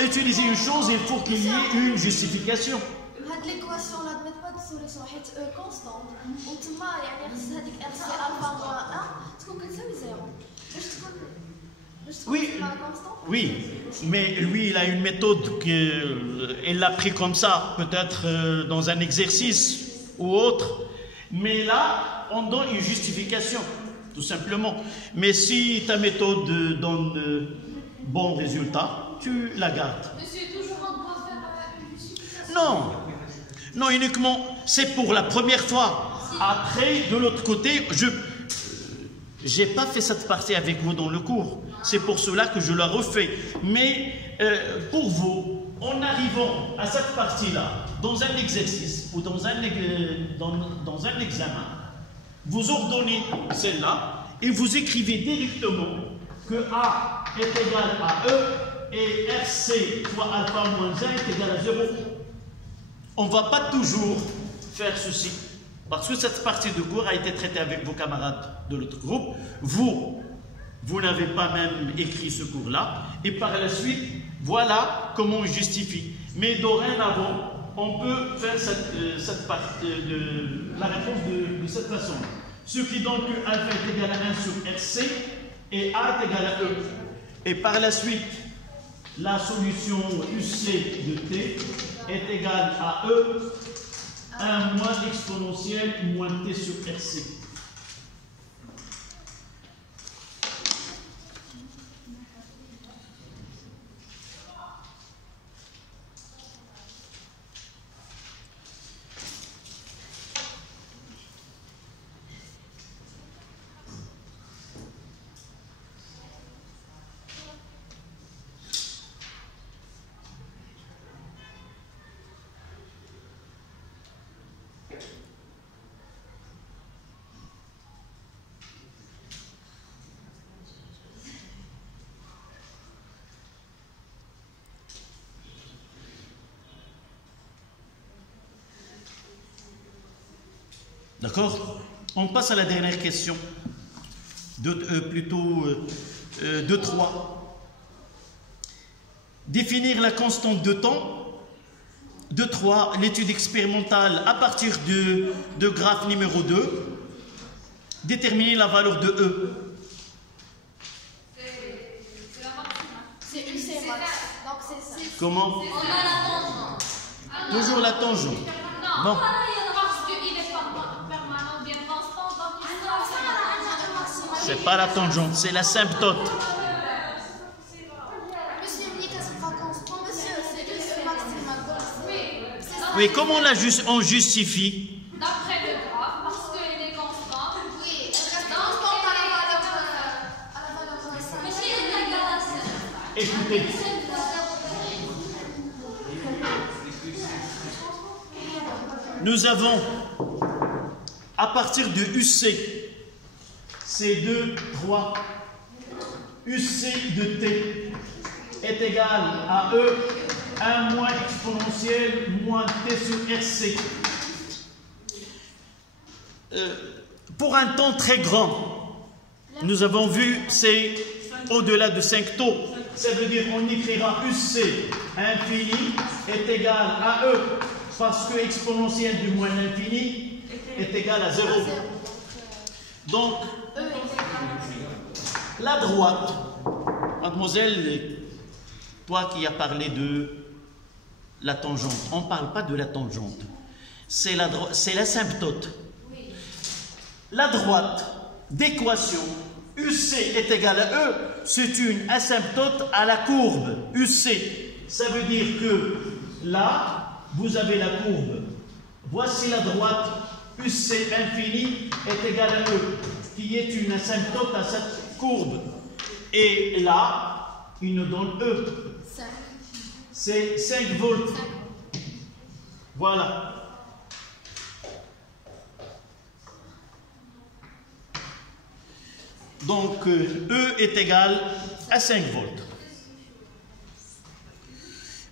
Utiliser une chose, il faut qu'il y ait une justification. l'équation là ne met pas de solution حيت E constante وتما يعني خص هذيك RC alpha moins 1 تكون كتساوي 0 باش تكون constante. Oui, mais lui il a une méthode qu'il l'a pris comme ça, peut-être dans un exercice ou autre, mais là on donne une justification tout simplement. Mais si ta méthode donne de bons résultats, tu la gardes. Mais c'est toujours on doit faire une justification. Non, uniquement, c'est pour la première fois. Après, de l'autre côté, je n'ai pas fait cette partie avec vous dans le cours. C'est pour cela que je la refais. Mais pour vous, en arrivant à cette partie-là, dans un exercice ou dans un examen, vous ordonnez celle-là et vous écrivez directement que A est égal à E et RC fois alpha moins 1 est égal à 0. On ne va pas toujours faire ceci, parce que cette partie de cours a été traitée avec vos camarades de l'autre groupe. Vous n'avez pas même écrit ce cours-là, et par la suite, voilà comment on justifie. Mais dorénavant, on peut faire cette partie la réponse de cette façon. Ce qui donne que alpha est égal à 1 sur RC, et A est égal à E. Et par la suite, la solution UC de T est égale à E 1 moins exponentielle moins t sur RC. D'accord? On passe à la dernière question, de 3. Définir la constante de temps. De 3, l'étude expérimentale à partir de graphe numéro 2. Déterminer la valeur de E. C'est la maximum. C'est U, c'est max. Donc c'est ça. Comment? On a la tangente. Toujours la tangente. Non, Non. parce qu'il est permanent, bien constant, donc il sera C'est pas la tangente, c'est l'asymptote. Monsieur, Nick, c'est pas constant, monsieur, c'est U, c'est maximal. Donc c'est ça. Oui, comment on justifie? d'après le graphe, parce qu'il est constant. Oui, elle reste constante à la valeur 5. Mais s'il est égal à 7. Écoutez, nous avons à partir de UC, c'est 2, 3, UC de T est égal à E, 1 moins exponentielle moins T sur RC. Pour un temps très grand, nous avons vu c'est au-delà de 5 taux. Ça veut dire qu'on écrira UC infini est égal à E parce que exponentielle du moins l'infini est égal à 0. Donc, la droite, mademoiselle, toi qui as parlé de la tangente, on ne parle pas de la tangente, c'est l'asymptote. La droite d'équation UC est égal à E, c'est une asymptote à la courbe UC. Ça veut dire que là, vous avez la courbe. Voici la droite UC infini est égal à E, qui est une asymptote à cette courbe. Et là, il nous donne E. 5. C'est 5 volts. Voilà. Donc, E est égal à 5 volts.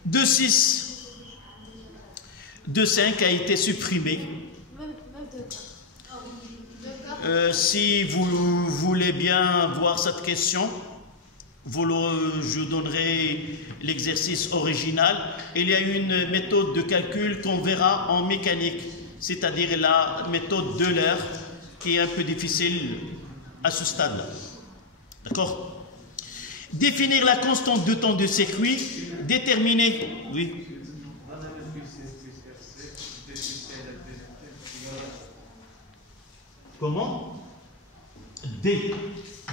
2,6 de 5 a été supprimé. Même Si vous voulez bien voir cette question, je donnerai l'exercice original. Il y a une méthode de calcul qu'on verra en mécanique, c'est-à-dire la méthode d'Euler, qui est un peu difficile à ce stade-là. D'accord? Définir la constante de temps de circuit, déterminer... Oui. Comment? D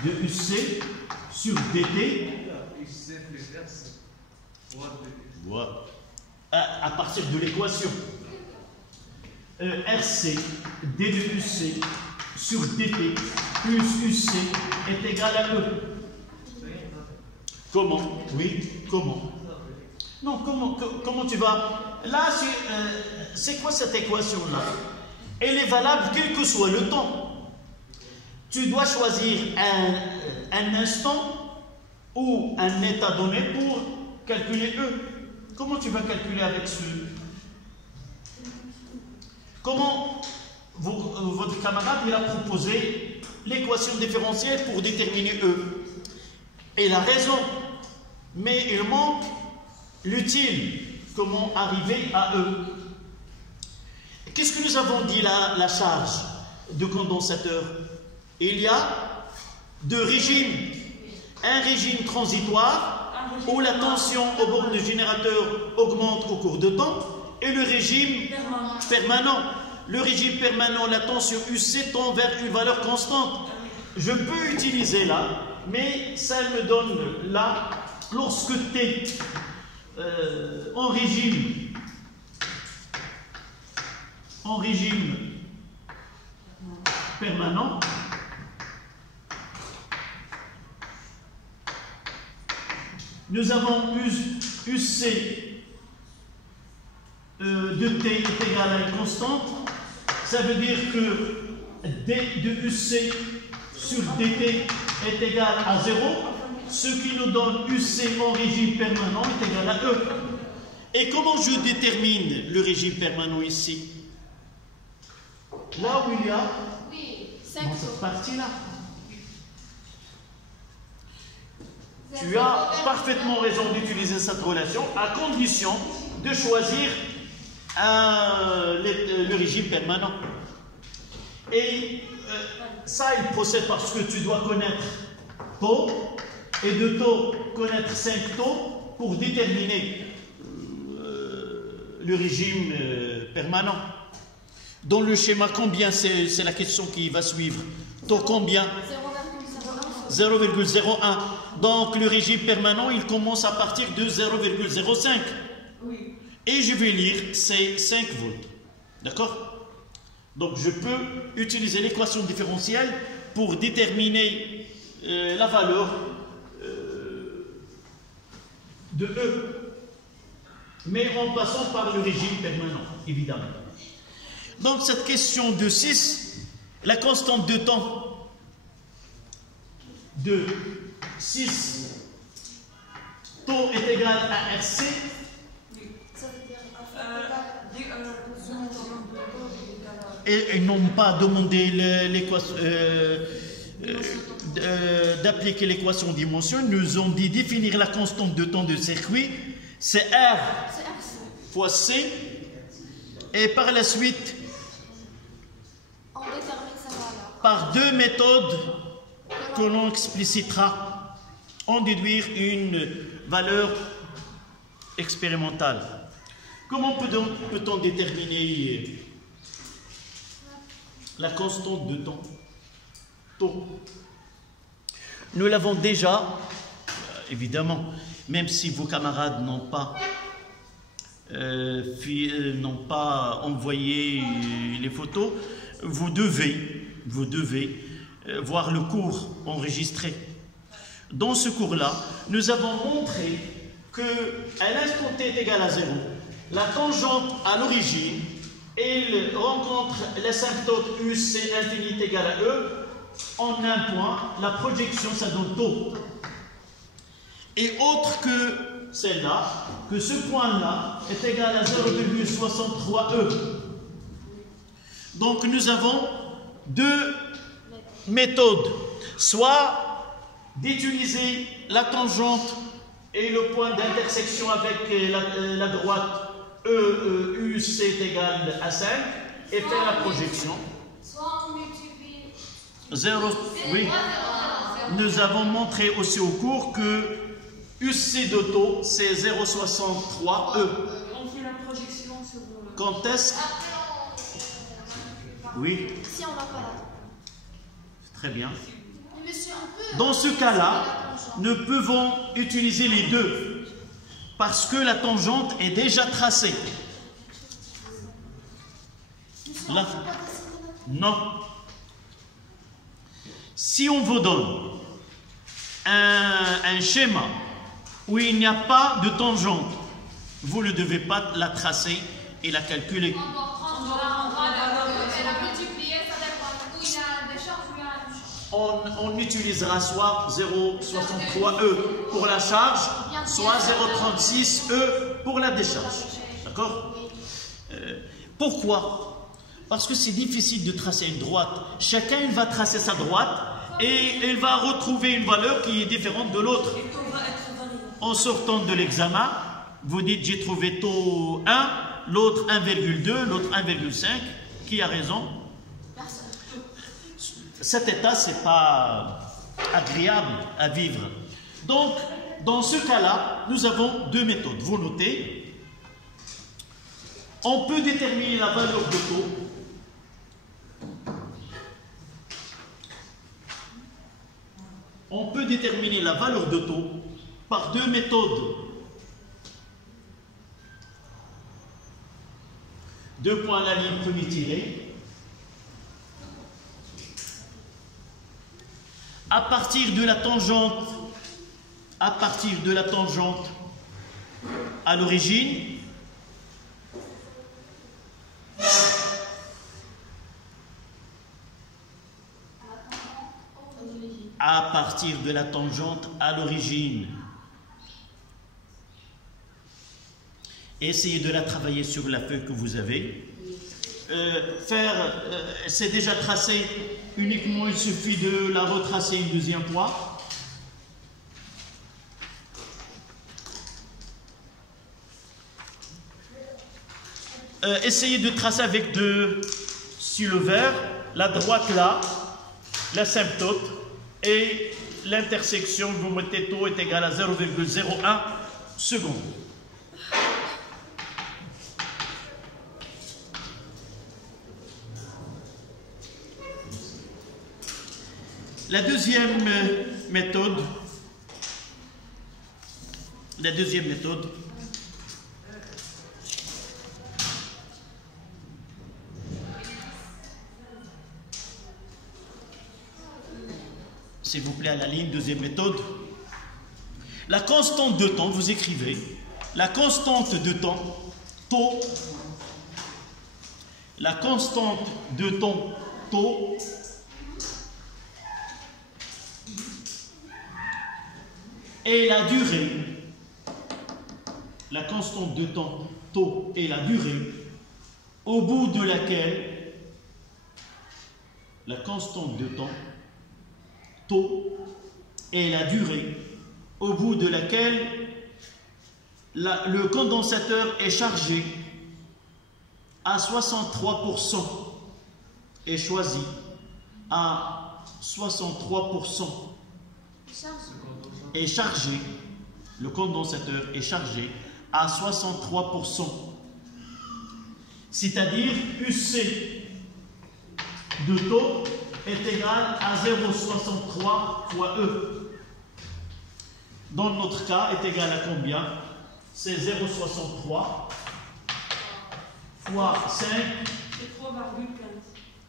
de UC sur DT. Voilà. À partir de l'équation. RC, D de UC sur DT plus UC est égal à E. Comment? Oui, comment? Non, comment tu vas? Là, c'est quoi cette équation-là? Elle est valable quel que soit le temps. Tu dois choisir un instant ou un état donné pour calculer E. Comment tu vas calculer avec ce? Comment votre camarade il a proposé l'équation différentielle pour déterminer E? Il a raison, mais il manque l'utile. Comment arriver à E? Qu'est-ce que nous avons dit là, la charge de condensateur? Il y a deux régimes. Un régime transitoire où la tension au bornes du générateur augmente au cours de temps, et le régime permanent. Le régime permanent, la tension UC tend vers une valeur constante. Je peux utiliser là, mais ça me donne là, lorsque T en régime permanent, nous avons UC de T est égal à une constante. Ça veut dire que D de UC sur dt est égal à 0, ce qui nous donne UC en régime permanent est égal à E. Et comment je détermine le régime permanent ici? Là où il y a dans cette partie-là. Tu as parfaitement raison d'utiliser cette relation à condition de choisir le régime permanent. Et ça, il procède parce que tu dois connaître taux et de taux connaître 5 taux pour déterminer le régime permanent. Dans le schéma, combien c'est la question qui va suivre? Taux combien? 0,01. Donc le régime permanent, il commence à partir de 0,05. Oui. Et je vais lire ces 5 volts. D'accord? Donc je peux utiliser l'équation différentielle pour déterminer la valeur de E, mais en passant par le régime permanent, évidemment. Donc cette question de 6, la constante de temps de 6 taux est égal à RC. Et ils n'ont pas demandé d'appliquer l'équation dimension. Ils nous ont dit définir la constante de temps de circuit. C'est R fois C. Et par la suite, par 2 méthodes que l'on explicitera, en déduire une valeur expérimentale. Comment peut-on déterminer la constante de temps? Taux. Nous l'avons déjà, évidemment, même si vos camarades n'ont pas envoyé les photos, vous devez voir le cours enregistré. Dans ce cours-là, nous avons montré qu'à l'instant t est égal à 0, la tangente à l'origine, il rencontre l'asymptote UC infini est égal à E en un point. La projection, ça donne taux. Et autre que celle-là, que ce point-là est égal à 0,63 E. Donc nous avons 2 méthodes. Soit d'utiliser la tangente et le point d'intersection avec la droite UC est égal à 5 et faire la projection. Soit on multiplie 0, oui. Nous avons montré aussi au cours que UC de taux c'est 0,63 E. On fait la projection sur le... Quand est-ce? Oui. Si on n'a pas là. Très bien. Mais monsieur, un peu. Dans ce cas-là, nous pouvons utiliser les deux parce que la tangente est déjà tracée. Là, non. Si on vous donne un schéma où il n'y a pas de tangente, vous ne devez pas la tracer et la calculer. on doit prendre la multiplier, ça dépend où il y a des charges ou il y a une charge. On utilisera soit 0,63 E pour la charge, soit 0,36 E pour la décharge. D'accord? Pourquoi? Parce que c'est difficile de tracer une droite. Chacun il va tracer sa droite et il va retrouver une valeur qui est différente de l'autre. En sortant de l'examen, vous dites j'ai trouvé taux 1, l'autre 1,2, l'autre 1,5. Qui a raison? Cet état, ce n'est pas agréable à vivre. Donc, dans ce cas-là, nous avons 2 méthodes. Vous notez. On peut déterminer la valeur de taux par deux méthodes. Deux points à la ligne, premier tiré. À partir de la tangente à l'origine, à partir de la tangente à l'origine. Essayez de la travailler sur la feuille que vous avez. C'est déjà tracé, uniquement il suffit de la retracer une deuxième fois. Essayez de tracer avec deux stylos verts, la droite là, l'asymptote, et l'intersection, vous mettez taux est égal à 0,01 secondes. La deuxième méthode, s'il vous plaît, à la ligne, deuxième méthode. La constante de temps, vous écrivez, la constante de temps, taux, la constante de temps, taux, et la durée, la constante de temps, taux, et la durée, au bout de laquelle, la constante de temps, taux et la durée au bout de laquelle le condensateur est chargé à 63% est choisi à 63% est chargé, le condensateur est chargé à 63%, c'est-à-dire UC de taux est égal à 0,63 fois E. Dans notre cas, est égal à combien? C'est 0,63 fois 5.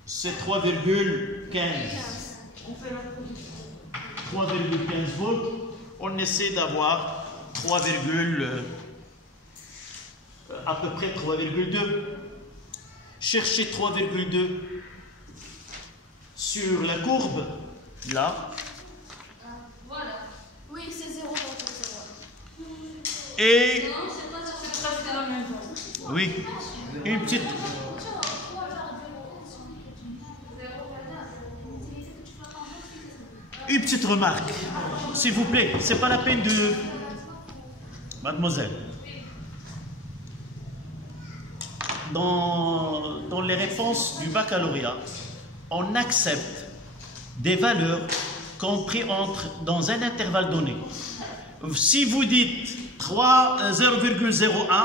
C'est 3,15. On fait la production. 3,15 volts. On essaie d'avoir à peu près 3,2. Cherchez 3,2 sur la courbe, là. Voilà. Oui, c'est 0. Et, Non, c'est pas sur cette trace de la même chose. oui, une petite remarque, s'il vous plaît, c'est pas la peine de... Mademoiselle. Dans les réponses du baccalauréat, on accepte des valeurs comprises dans un intervalle donné. Si vous dites 0,01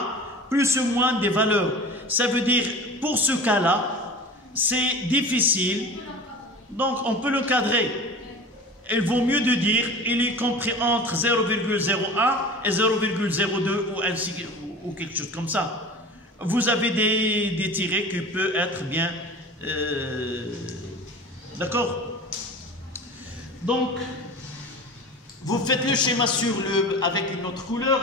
plus ou moins des valeurs, ça veut dire pour ce cas-là, c'est difficile, donc on peut le cadrer. Il vaut mieux de dire il est compris entre 0,01 et 0,02 ou quelque chose comme ça. Vous avez des tirés qui peuvent être bien... D'accord? Donc, vous faites le schéma avec une autre couleur.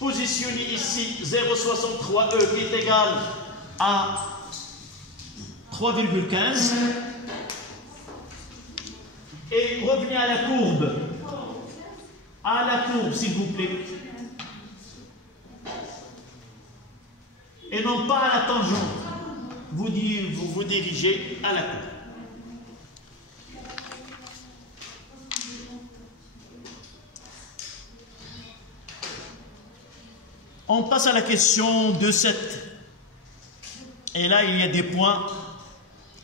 Positionnez ici 0,63E qui est égal à 3,15. Et revenez à la courbe. À la courbe, s'il vous plaît. Et non pas à la tangente. Vous vous dirigez à la courbe. On passe à la question de 7. Et là, il y a des points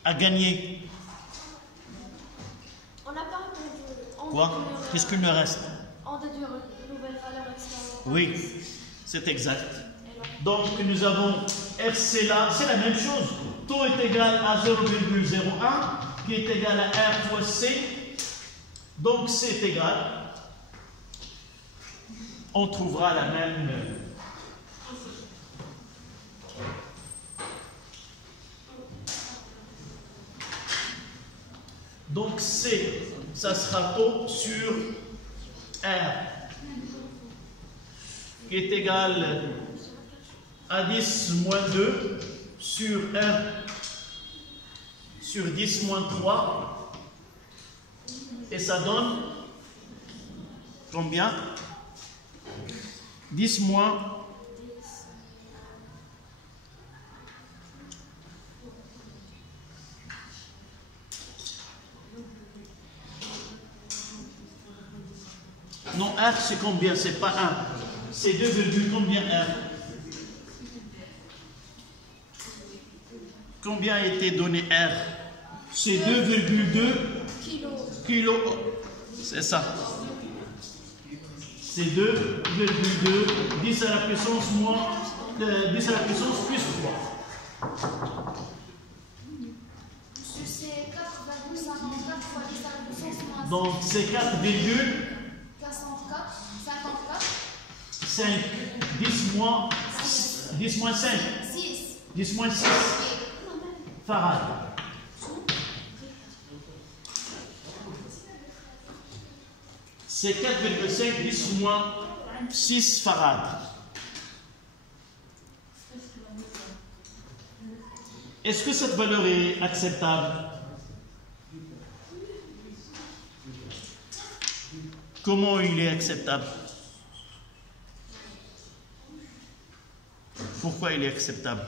à gagner. On n'a pas répondu. Quoi? Qu'est-ce qu'il me reste? On déduit une nouvelle valeur extérieure. Oui, c'est exact. Et là. Donc nous avons RC là, c'est la même chose. Taux est égal à 0,01 qui est égal à R fois C. Donc c'est égal. On trouvera la même. Donc C, ça sera taux sur R qui est égal à 10 moins 2 sur 1 sur 10 moins 3 et ça donne combien? 10 moins non, R c'est combien? C'est pas 1. C'est 2, combien R? Combien a été donné R? C'est 2,2 kilo. C'est ça. C'est 2,2 10 à la puissance moins 10 à la puissance plus 3. C'est 4,54 fois 10 à la puissance moins 5. Donc c'est 4,54 5 10 moins 5 10 moins 6 farad. C'est 4,5 10 moins 6 farad. Est-ce que cette valeur est acceptable? Comment il est acceptable? Pourquoi il est acceptable?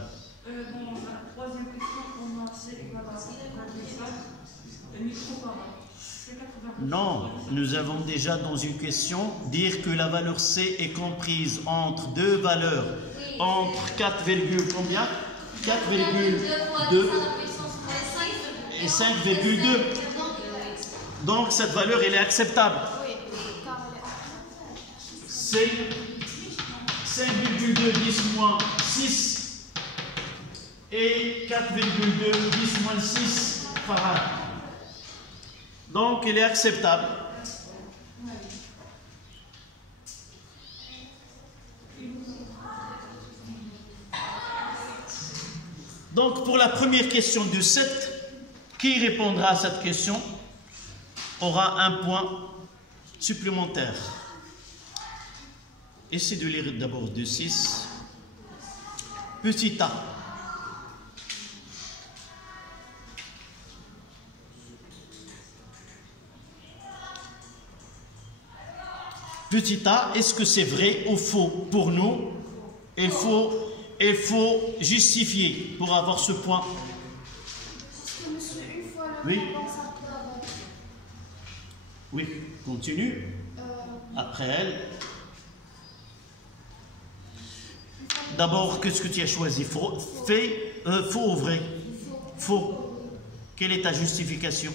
Dans la troisième question, on a C égale à 25 microfarad. Non, nous avons déjà dans une question dire que la valeur C est comprise entre deux valeurs, entre 4, combien? 4,2 et 5,2. Donc cette valeur elle est acceptable. C'est 5,2 10 moins 6 et 4,2 10 moins 6 farad. Donc il est acceptable. Donc pour la première question de 7, qui répondra à cette question aura un point supplémentaire. Essayez de lire d'abord de 6. Petit a. Petit a, est-ce que c'est vrai ou faux? Pour nous, il faut justifier pour avoir ce point. Parce que monsieur, une fois le Oui. condensateur, Oui, continue. Après elle. D'abord, qu'est-ce que tu as choisi? Faux ou vrai? Faux. Quelle est ta justification?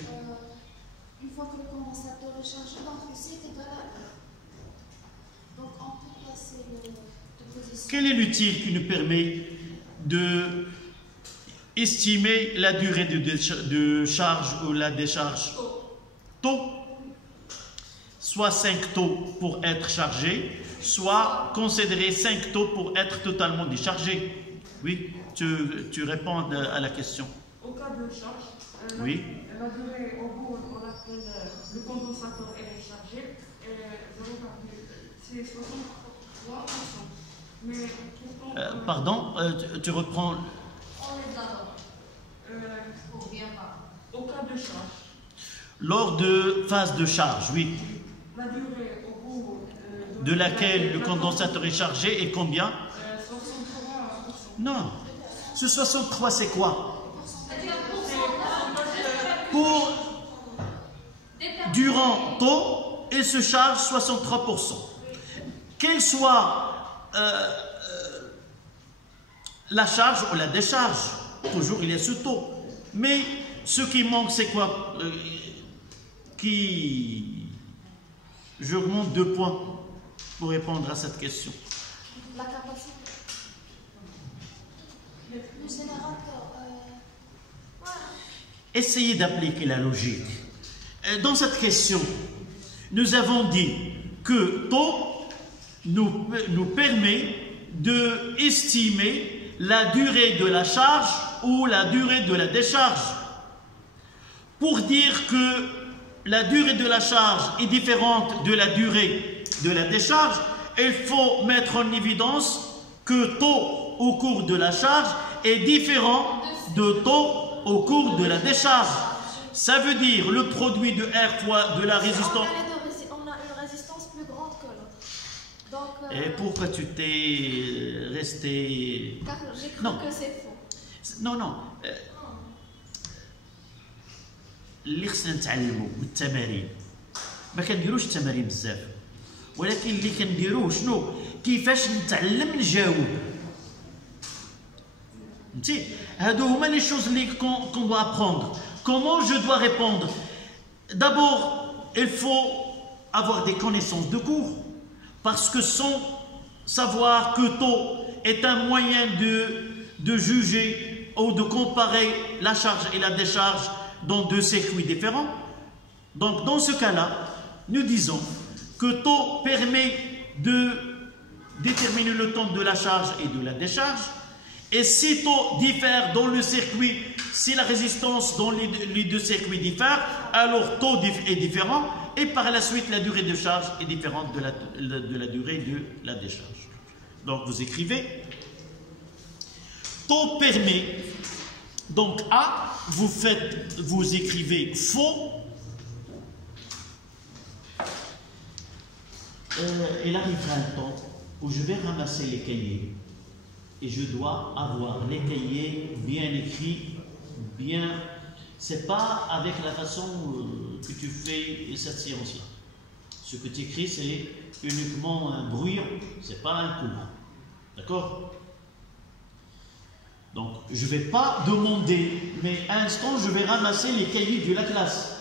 une fois que le condensateur est chargé, donc C est égal à 1. Donc on peut passer de position. Quel est l'outil qui nous permet de estimer la durée de charge ou la décharge? Taux. Soit 5 taux pour être chargé, soit considérer 5 taux pour être totalement déchargé. Oui, tu réponds à la question. Au cas de charge, Oui. la durée au bout pour laquelle le condensateur est chargé c'est 63%. Mais pourtant, Pardon, tu reprends. au cas de charge, Lors de phase de charge, oui, la durée au bout de laquelle le condensateur est chargé est combien? 63%. Non. Ce 63, c'est quoi? Pour durant taux, il se charge 63%. Quelle soit la charge ou la décharge, toujours il y a ce taux. Mais ce qui manque, c'est quoi? J'augmente 2 points pour répondre à cette question. La capacité. Le générateur, voilà. Essayez d'appliquer la logique. Dans cette question, nous avons dit que taux nous permet d'estimer la durée de la charge ou la durée de la décharge. Pour dire que la durée de la charge est différente de la durée de la décharge, il faut mettre en évidence que taux au cours de la charge est différent de taux au cours de la décharge. Ça veut dire le produit de R fois de la résistance. On a une résistance plus grande que l'autre. Donc, Et pourquoi tu t'es resté... car j'ai cru Non. que c'est faux. Non, non. اللي خصنا نتعلموا بالتمارين ما كنديروش التمارين بزاف ولكن اللي كنديروه شنو كيفاش نتعلم نجاوب فهمتي هادو هما لي شوز اللي qu'on doit apprendre. Comment je dois répondre? D'abord, il faut avoir des connaissances de cours parce que sans savoir que taux est un moyen de juger ou de comparer la charge et la décharge dans deux circuits différents. Donc dans ce cas-là, nous disons que taux permet de déterminer le temps de la charge et de la décharge. Et si taux diffère dans le circuit, si la résistance dans les deux circuits diffère, alors taux est différent et par la suite la durée de charge est différente de la durée de la décharge. Donc vous écrivez taux permet, donc A, vous écrivez faux. Il arrivera un temps où je vais ramasser les cahiers et je dois avoir les cahiers bien écrits, bien. C'est pas avec la façon que tu fais cette séance-là. Ce que tu écris, c'est uniquement un brouillon, c'est pas un cours. D'accord? Donc, je ne vais pas demander, mais à l'instant, je vais ramasser les cahiers de la classe.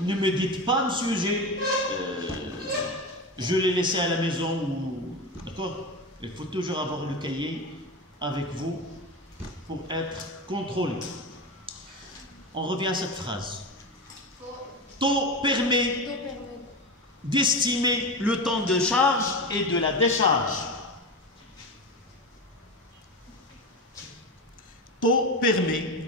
Ne me dites pas, monsieur, je l'ai laissé à la maison. D'accord? Il faut toujours avoir le cahier avec vous pour être contrôlé. On revient à cette phrase. Taux permet d'estimer le temps de charge et de la décharge. Taux permet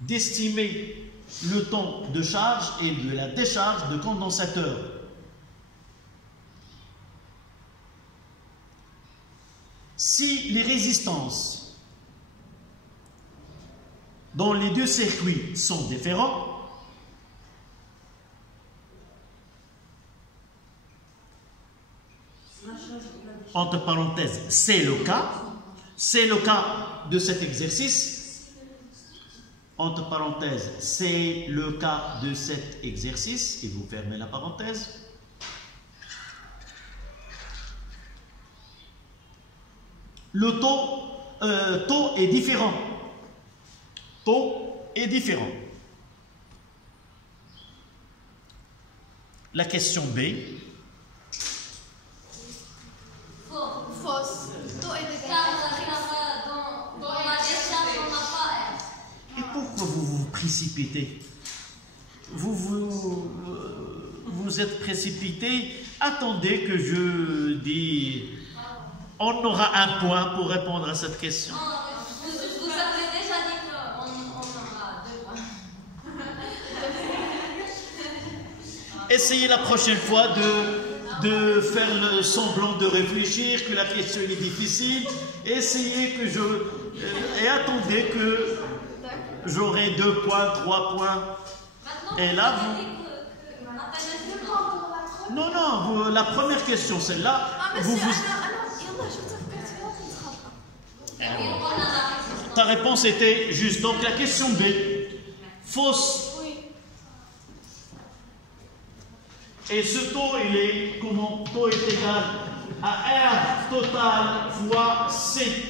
d'estimer le temps de charge et de la décharge de condensateur. Si les résistances dans les deux circuits sont différents, entre parenthèses, c'est le cas de cet exercice. Entre parenthèses, c'est le cas de cet exercice, et vous fermez la parenthèse. Le taux est différent. Taux est différent. La question B. Fausse. Taux est égal. Dans la décharge, on n'a pas R. Et pourquoi vous vous précipitez? Vous êtes précipité. Attendez que je dise. On aura un point pour répondre à cette question. Vous avez déjà dit qu'on aura 2 points. Essayez la prochaine fois de faire le semblant de réfléchir, que la question est difficile. Essayez que et attendez que j'aurai 2 points, 3 points. Et là, vous... Non, la première question, celle-là, Ta réponse était juste. Donc la question B, fausse. Oui. Et ce taux, il est comment? Taux est égal à R total fois C.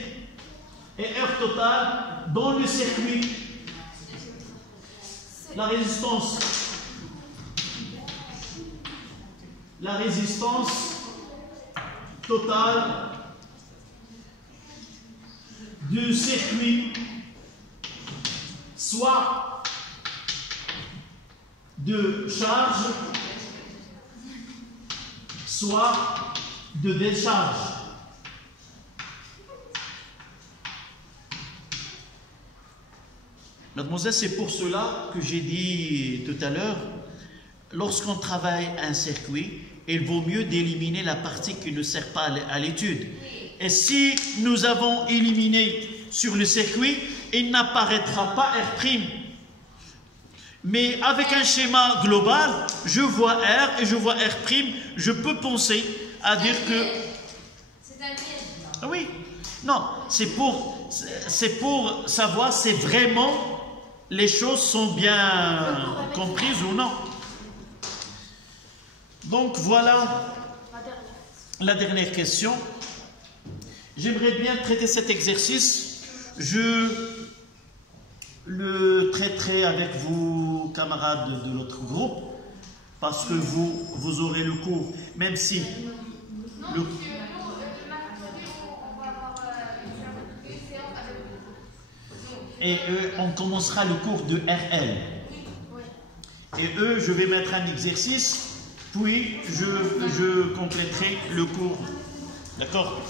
Et R total dans le circuit. La résistance totale de circuit, soit de charge, soit de décharge. Mademoiselle, c'est pour cela que j'ai dit tout à l'heure, lorsqu'on travaille un circuit, il vaut mieux d'éliminer la partie qui ne sert pas à l'étude. Et si nous avons éliminé sur le circuit, il n'apparaîtra pas R'. Mais avec un schéma global, je vois R et je vois R', je peux penser à dire que... C'est un piège. Ah oui, non, c'est pour savoir si vraiment les choses sont bien comprises ou non. Donc voilà la dernière question. J'aimerais bien traiter cet exercice. Je le traiterai avec vous, camarades de l'autre groupe, parce que vous aurez le cours, même si... Non, monsieur, nous, le mercredi, on va avoir une séance avec vous. Et on commencera le cours de RL. Et je vais mettre un exercice, puis je compléterai le cours. D'accord ?